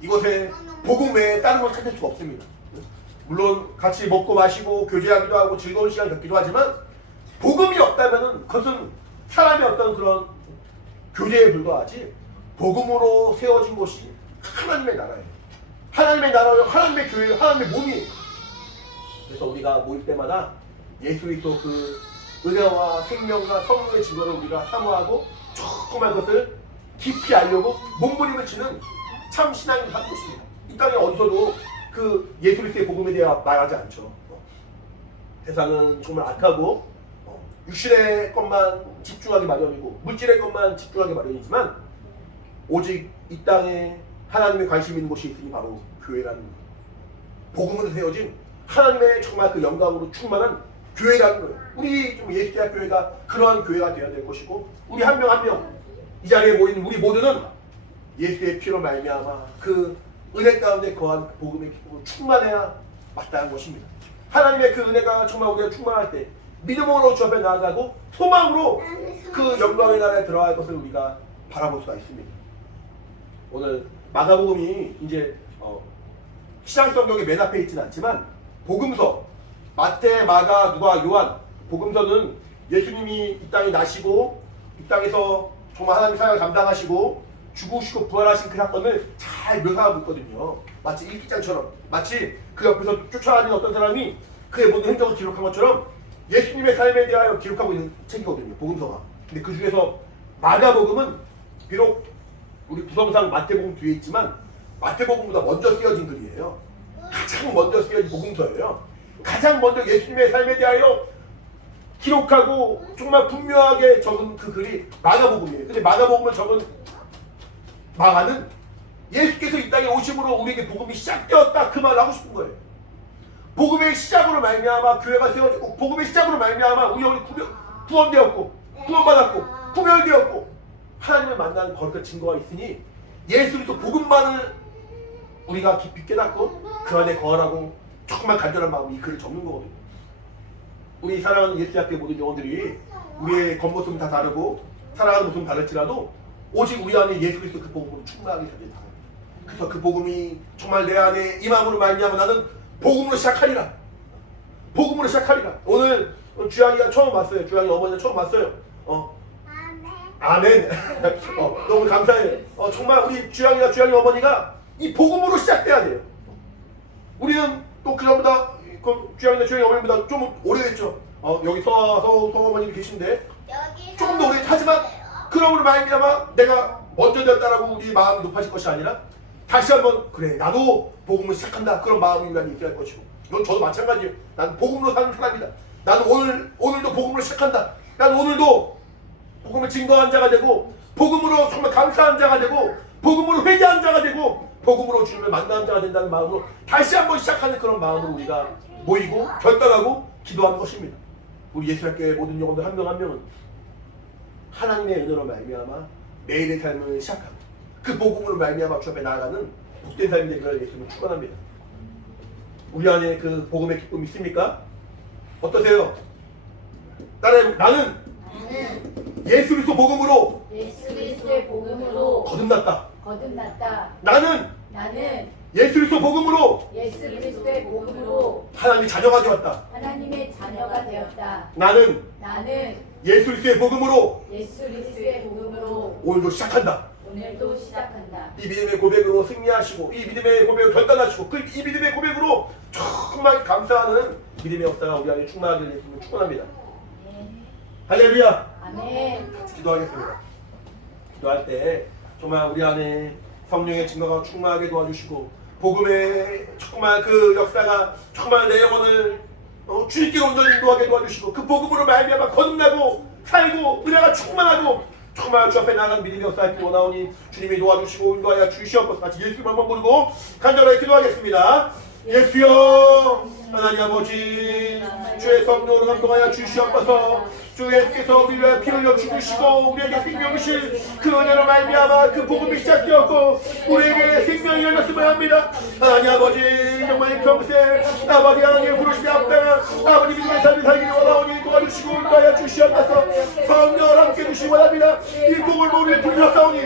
이곳에 복음 외에 다른 걸 찾을 수가 없습니다. 물론 같이 먹고 마시고 교제하기도 하고 즐거운 시간 갖기도 하지만 복음이 없다면 그것은 사람의 어떤 그런 교제에 불과하지 복음으로 세워진 곳이 하나님의 나라예요. 하나님의 나라요, 하나님의 교회요, 하나님의 몸이에요. 그래서 우리가 모일 때마다 예수 그리스도 그 은혜와 생명과 성령의 증거를 우리가 사모하고 조금만 그것을 깊이 알려고 몸부림을 치는 참 신앙이 하는 것입니다. 이 땅에 어디서도 그 예수 그리스도의 복음에 대해 말하지 않죠. 세상은 정말 악하고 육신의 것만 집중하기 마련이고 물질의 것만 집중하기 마련이지만 오직 이 땅에 하나님의 관심 있는 곳이 있으니 바로 교회라는 복음으로 세워진 하나님의 정말 그 영광으로 충만한 교회라는 거예요. 우리 좀 예수대학교회가 그러한 교회가 되어야 될 것이고 우리 한 명 한 명 이 자리에 모인 우리 모두는 예수의 피로 말미암아 그 은혜 가운데 거한 복음의 기쁨으로 충만해야 마땅한 것입니다. 하나님의 그 은혜가 정말 우리가 충만할 때 믿음으로 주 앞에 나아가고 소망으로 그 영광의 나라에 들어갈 것을 우리가 바라볼 수가 있습니다. 오늘 마가복음이 이제 시장 성경의 맨 앞에 있지는 않지만 복음서 마태, 마가, 누가, 요한 복음서는 예수님이 이 땅에 나시고 이 땅에서 정말 하나님의 사역을 감당하시고 죽으시고 부활하신 그 사건을 잘 묘사하고 있거든요. 마치 일기장처럼 마치 그 옆에서 쫓아다니는 어떤 사람이 그의 모든 행적을 기록한 것처럼 예수님의 삶에 대하여 기록하고 있는 책이거든요. 복음서가. 근데 그 중에서 마가복음은 비록 우리 구성상 마태복음 뒤에 있지만 마태복음보다 먼저 쓰여진 글이에요. 가장 먼저 쓰여진 복음서예요. 가장 먼저 예수님의 삶에 대하여 기록하고 정말 분명하게 적은 그 글이 마가복음이에요. 근데 마가복음을 적은 마가는 예수께서 이 땅에 오심으로 우리에게 복음이 시작되었다 그 말을 하고 싶은 거예요. 복음의 시작으로 말미암아 교회가 세워지고 복음의 시작으로 말미암아 우리 구원되었고 구원받았고 구별되었고 하나님을 만난 거룩한 증거가 있으니 예수 그리스도 복음만을 우리가 깊이 깨닫고 그 안에 거하라고 조금만 간절한 마음으로 이 글을 적는 거거든요. 우리 사랑하는 예수대학교 모든 영혼들이 우리의 겉모습은 다 다르고 살아가는 모습은 다를지라도 오직 우리 안에 예수 그리스도 그 복음으로 충만하게 되게 다. 그래서 그 복음이 정말 내 안에 임함으로 말미암아 나는 복음으로 시작하리라. 복음으로 시작하리라. 오늘 주양이가 처음 왔어요. 주양이 어머니가 처음 왔어요. 아멘. 너무 감사해요. 정말 우리 주양이 어머니가 이 복음으로 시작돼야 돼요. 우리는 또 그전보다 그 주양이나 주양이 어머니보다 좀 오래됐죠. 여기 서어머님이 계신데 조금 더 오래 하지만 그러므로 말미암아 내가 먼저 되었다라고 우리 마음이 높아질 것이 아니라 다시 한번 그래 나도 복음을 시작한다 그런 마음이 우리 안에 있어야 할 것이고 이건 저도 마찬가지예요. 나는 복음으로 사는 사람이다. 나는 오늘도 복음으로 시작한다. 나는 오늘도 복음을 증거한 자가 되고 복음으로 정말 감사한 자가 되고 복음으로 회개한 자가 되고 복음으로 주님을 만나는 자가 된다는 마음으로 다시 한번 시작하는 그런 마음으로 우리가 모이고 결단하고 기도하는 것입니다. 우리 예수학교의 모든 영혼들 한 명 한 명은 하나님의 은혜로 말미암아 매일의 삶을 시작하고 그 복음으로 말미암아 주 앞에 나아가는 복된 삶이 되기를 예수님을 축원합니다. 우리 안에 그 복음의 기쁨이 있습니까? 어떠세요? 나는 예수 그리스도 복음으로 예수 그리스도의 복음으로 거듭났다. 나는 예수 그리스도 복음으로 예수 그리스도의 복음으로 하나님의 자녀가 되었다. 하나님의 자녀가 되었다. 나는 예수 그리스도의 복음으로 예수 그리스도의 복음으로 오늘도 시작한다. 이 믿음의 고백으로 승리하시고 이 믿음의 고백을 결단하시고 이 믿음의 고백으로 정말 감사하는 믿음의 역사가 우리 안에 충만하기를 예수님을 축원합니다. 할렐루야. 아멘. 같이 기도하겠습니다. 기도할 때 정말 우리 안에 성령의 증거가 충만하게 도와주시고 복음의 정말 그 역사가 정말 내 영혼을 주님께 온전히 인도하게 도와주시고 그 복음으로 말미암아 거듭나고 살고 은혜가 충만하고 정말 주 앞에 나아가는 믿음의 역사를 원하오니 주님이 도와주시고 인도하여 주시옵소서. 같이 예수님 한번 부르고 간절하게 기도하겠습니다. 예수여 하나님 아버지 주의 성령으로 감동하여 주시옵소서. 주 예수께서 우리를 피 흘려 죽으시고 우리에게 생명이실 그 은혜로 말미암아 그 복음이 시작되었고 우리에게 생명이 열렸음을 합니다. 하나님 아버지 정말 평생 아버지 하나님의 부르심에 합당한 아버지 믿음의 삶을 살기를 원하오니 도와주시고 인도하여 주시옵소서. 성령을 함께 주시기 원합니다. 이 복음을 우리를 부르셨사오니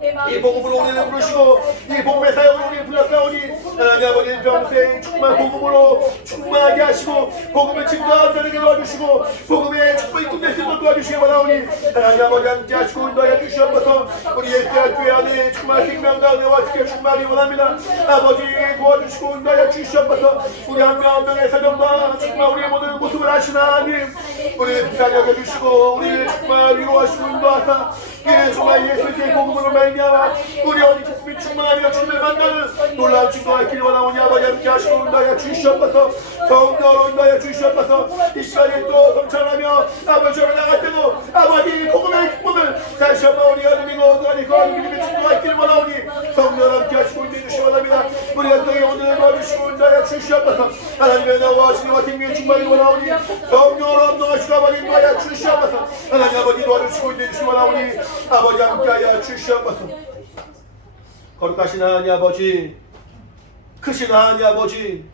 이 복음으로 우리를 부르시고 이 복음의 사역으로 우리를 불렀사오니 하나님 아버지 평생 정말 복음으로 충만하게 하시고 복음을 증거하는 자에게 도와주시고 복음의 축복이 끝낼 수 있도록 도와주시기 원하오니 하나님 아버지 함께 하시고 인도하여 주시옵소서. 우리 예수의 교회 안에 정말 생명과 은혜와 지켜 충만하기 원합니다. 아버지 도와주시고 인도하여 주시옵소서. 우리 한 명 한 명의 사정과 정말 우리의 모든 모습을 아시는 하나님 우리를 비싸게 여겨주시고 우리를 정말 위로하시고 인도하사 예 정말 예수의 복음으로 말미암아 우리 어린 기쁨이 충만하며 주님을 만나는 놀라운 증거가 있기를 원하오니 아버지 함께 하시고 인도하여 주시옵소서. 성령으로 인도하여 주시옵소서. 이 시간에 또 성찬하며 아버지 앞에 나갈 때도 아버지 복음의 기쁨을 다시 한번 우리가 누리고 너희 거하는 믿음의 증거가 있기를 원하오니 성령으로 함께 하시고 인도해 주시기 원합니다. 우리가 너희 오늘 도와주시고 인도하여 주시옵소서. 하나님의 나와 신령과 생명의 충만이 원하오니 성령으로 감동하시고 아버지 인도하여 주시옵소서. 하나님 아버지 도와주시고 인도해 주시기 원하오니 아버지 함께하여 주시옵소서. 거룩하신 하나님 아버지 크신 하나님 아버지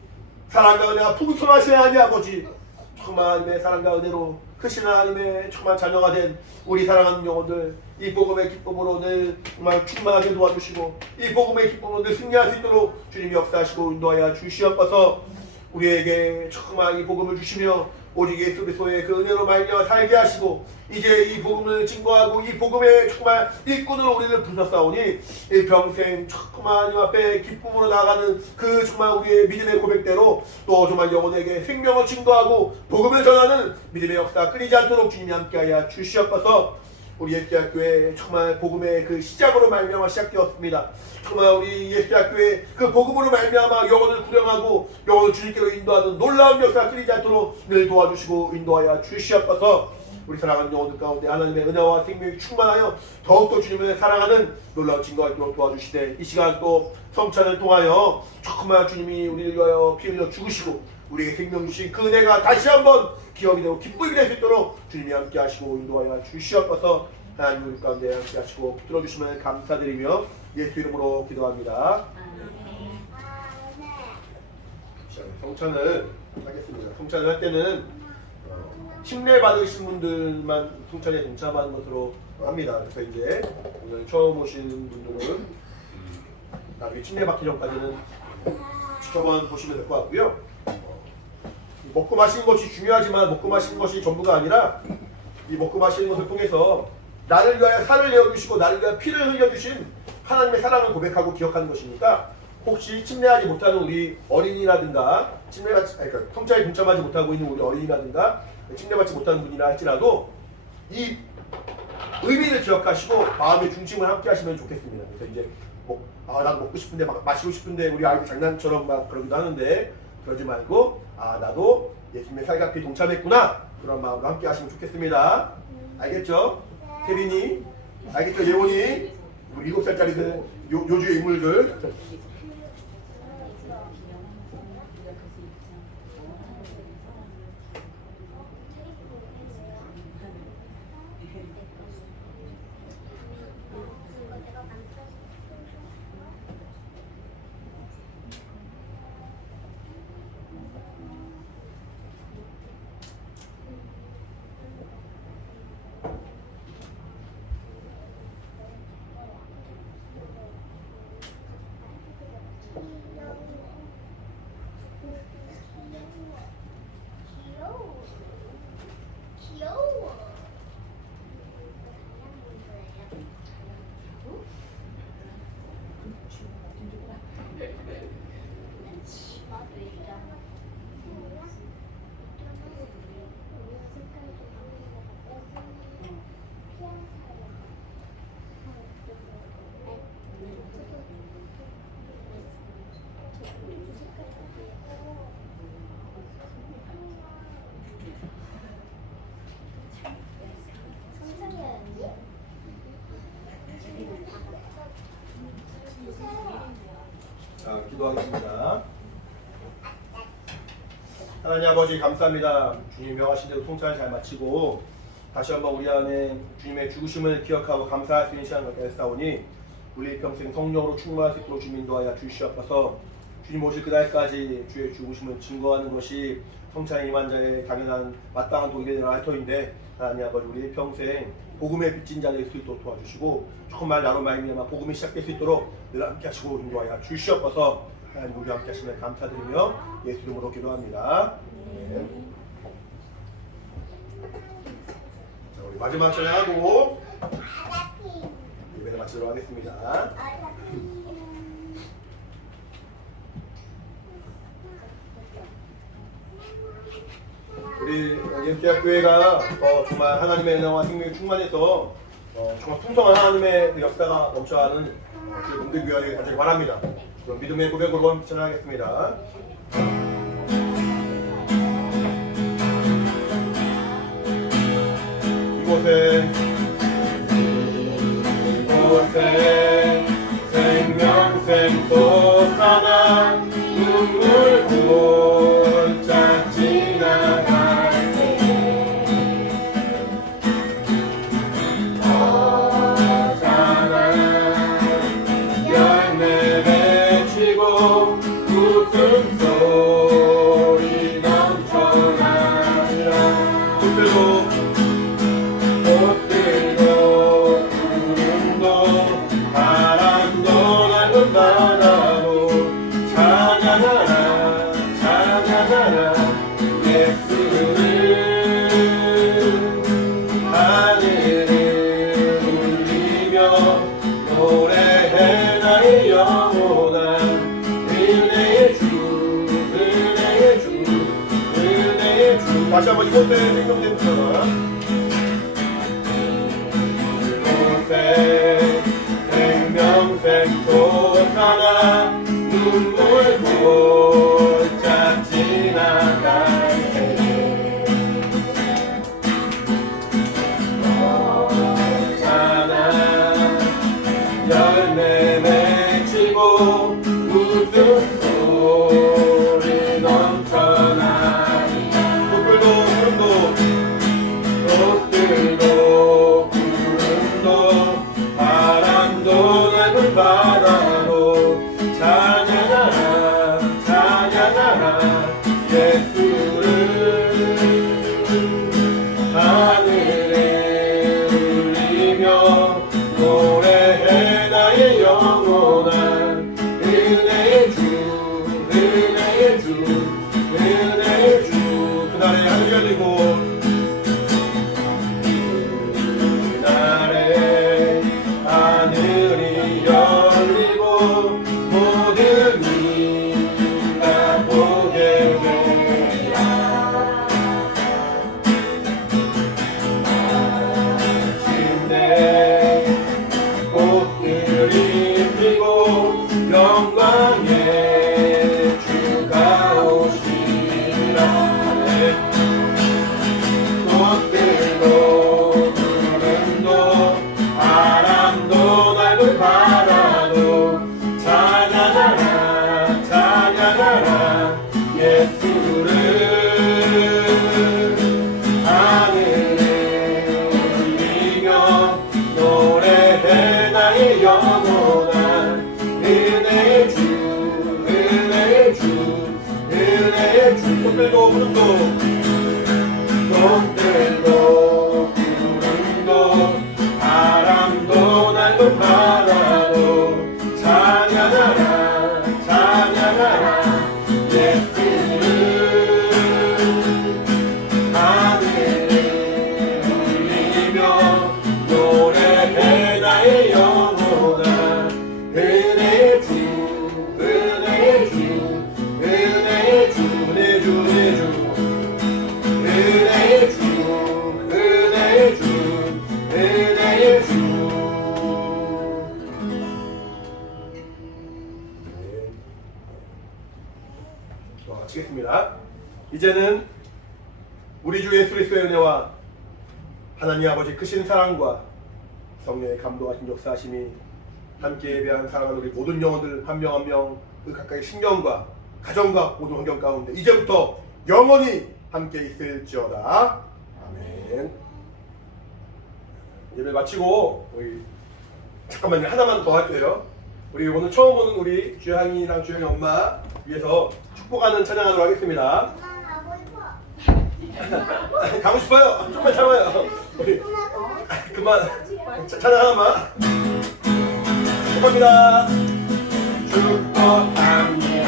사랑과 은혜가 풍성하신 하나님 아버지 정말 하나님의 사랑과 은혜로 크신 하나님의 정말 자녀가 된 우리 사랑하는 영혼들 이 복음의 기쁨으로 늘 정말 충만하게 도와주시고 이 복음의 기쁨으로 늘 승리할 수 있도록 주님이 역사하시고 인도하여 주시옵소서. 우리에게 정말 이 복음을 주시며 오직 예수 그리스도의 그 은혜로 말미암아 살게 하시고 이제 이 복음을 증거하고 이 복음의 정말 일꾼으로 우리를 부르셨사오니 일평생 정말 하나님 앞에 기쁨으로 나아가는 그 정말 우리의 믿음의 고백대로 또 정말 영혼에게 생명을 증거하고 복음을 전하는 믿음의 역사 끊이지 않도록 주님이 함께하여 주시옵소서. 우리 예수대학교의 정말 복음의 그 시작으로 말미암아 시작되었습니다. 정말 우리 예수대학교의 그 복음으로 말미암아 영혼을 구령하고 영혼을 주님께로 인도하는 놀라운 역사 끊이지 않도록 늘 도와주시고 인도하여 주시옵소서. 우리 사랑하는 영혼들 가운데 하나님의 은혜와 생명이 충만하여 더욱더 주님을 사랑하는 놀라운 증거가 있도록 도와주시되 이 시간 또 성찬을 통하여 정말 주님이 우리를 위하여 피 흘려 죽으시고 우리에게 생명 주신 그 은혜가 다시 한번 기억이 되고 기쁨이 될 수 있도록 주님이 함께 하시고 인도하여 주시옵소서. 하나님 우리 가운데 함께 하시고 붙들어 주시면 감사드리며 예수 이름으로 기도합니다. 성찬을 하겠습니다. 성찬을 할 때는 침례 받으신 분들만 성찬에 동참하는 것으로 합니다. 그래서 이제 오늘 처음 오신 분들은 나중에 침례 받기 전까지는 지켜만 보시면 될 것 같고요. 먹고 마시는 것이 중요하지만 먹고 마시는 것이 전부가 아니라 이 먹고 마시는 것을 통해서 나를 위하여 살을 내어주시고 나를 위하여 피를 흘려주신 하나님의 사랑을 고백하고 기억하는 것이니까 혹시 침례하지 못하는 우리 어린이라든가 그러니까 성찬에 동참하지 못하고 있는 우리 어린이라든가 침례받지 못하는 분이라 할지라도 이 의미를 기억하시고 마음의 중심을 함께 하시면 좋겠습니다. 그래서 이제 나도 먹고 싶은데 마시고 싶은데 우리 아이들 장난처럼 막 그러기도 하는데 그러지 말고 나도 예수님의 살갑게 동참했구나 그런 마음으로 함께 하시면 좋겠습니다. 알겠죠? 태빈이 알겠죠? 예원이 우리 7살짜리들 요주의 인물들 귀여워. 기도하겠습니다. 하나님 아버지 감사합니다. 주님 명하신 대로 송찬을 잘 마치고 다시 한번 우리 안에 주님의 죽으심을 기억하고 감사할 수 있는 시간을 갖게 했사오니 우리 평생 성령으로 충만할 수 있도록 주님 인도하여 주시옵소서. 주님 오실 그날까지 주의 죽으심을 증거하는 것이 성찬에 임한 자의 당연한 마땅한 도리가 되는 할 터인데 하나님 아버지 우리 평생 복음의 빚진 자 될 수 있도록 도와주시고 조금만 나로 말미암아 복음이 시작될 수 있도록 늘 함께 하시고 인도하여 주시옵소서. 하나님 우리와 함께 하시면 감사드리며 예수 이름으로 기도합니다. 네. 자, 우리 마지막 찬양하고 예배를 마치도록 하겠습니다. 우리 예수대학교회가 정말 하나님의 은혜와 생명이 충만해서 정말 풍성한 하나님의 그 역사가 넘쳐가는 그 공동교회를 간절히 바랍니다. 그럼 믿음의 고백으로 함께 찬양하겠습니다. 이곳에 생명샘 솟아나 눈물 굴짝 지나갈 때에 어자나 열매 맺히고 웃음소리 넘쳐나리라. 꽃들도 구름도 바람도 넓은 바다로 찬양하라 찬양하라 예수를 하늘을 울리며 노래해 나의 영혼아 은혜의 주 은혜의 주 은혜의 주. 다시 한번 이곳에 생명됩니다. 생명샘 솟아나 눈물 굴짝 지나갈 때에 어자나 열매 맺히고 웃음소리 넘쳐나니 꽃들도 구름도 바람도 넓은 바다로 찬양하라 찬양하라 예수를 하늘에 울리며 노래해 나의 영혼아 은혜의 주 은혜의 주 은혜의 주. 그날에 하늘이 열리고 하늘이 열리고 모든 이가 보게 되리라. 마침내 꽃들이 피고 영광의 주가 오시리라. 꽃들도 구름도 바람도 넓은 바다도 찬양하라 찬양하라 예수를 하늘을 울리며 노래해 나의 영혼아 은혜의 주 은혜의 주 은혜의 주. 꽃들도 구름도 바람도 넓은 바다로 찬양하라 찬양하라 예수를 하늘을 울리며 노래해 나의 영혼아 은혜의 주 은혜의 주 은혜의 주 은혜의 주 은혜의 주 은혜의 주 은혜의 주. 마치겠습니다. 이제는 우리 주 예수 그리스도의 은혜와 하나님 아버지 크신 사랑과 성령의 감동하신 역사하심이 함께 예배한 사랑하는 우리 모든 영혼들 한 명 한 명 그 각각의 신경과 가정과 모든 환경 가운데 이제부터 영원히 함께 있을지어다. 아멘. 예배 마치고 우리 잠깐만요. 하나만 더 할게요. 우리 오늘 처음 오는 우리 주영이랑 주영이 엄마 위해서 축복하는 찬양하도록 하겠습니다. 엄마 가고 싶어. 가고 싶어요. 좀만 참아요. 우리 그만 찬양 하나만. 축복합니다. 축복합니다.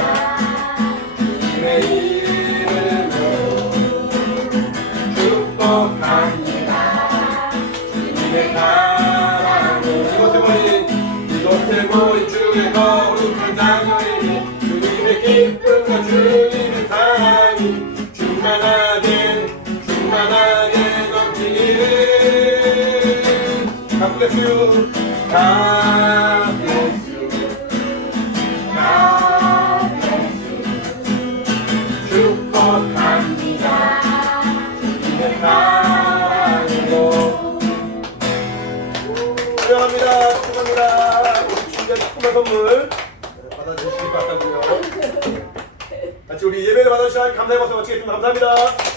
주님의 이름으로 축복합니다. 주님의 사랑으로 이곳에 모인 주의 거룩한 자녀에게 주님의 기쁨과 주님의 사랑이 충만하게 넘치기를. God bless you. God bless you. God bless you. 축복합니다. 주님의 사랑으로. 축복합니다. 축복합니다. 우리 준비한 축복한 선물 받아주시기 바라고요. 같이 우리 예배를 받아주시면 감사의 박수 마치겠습니다. 감사합니다.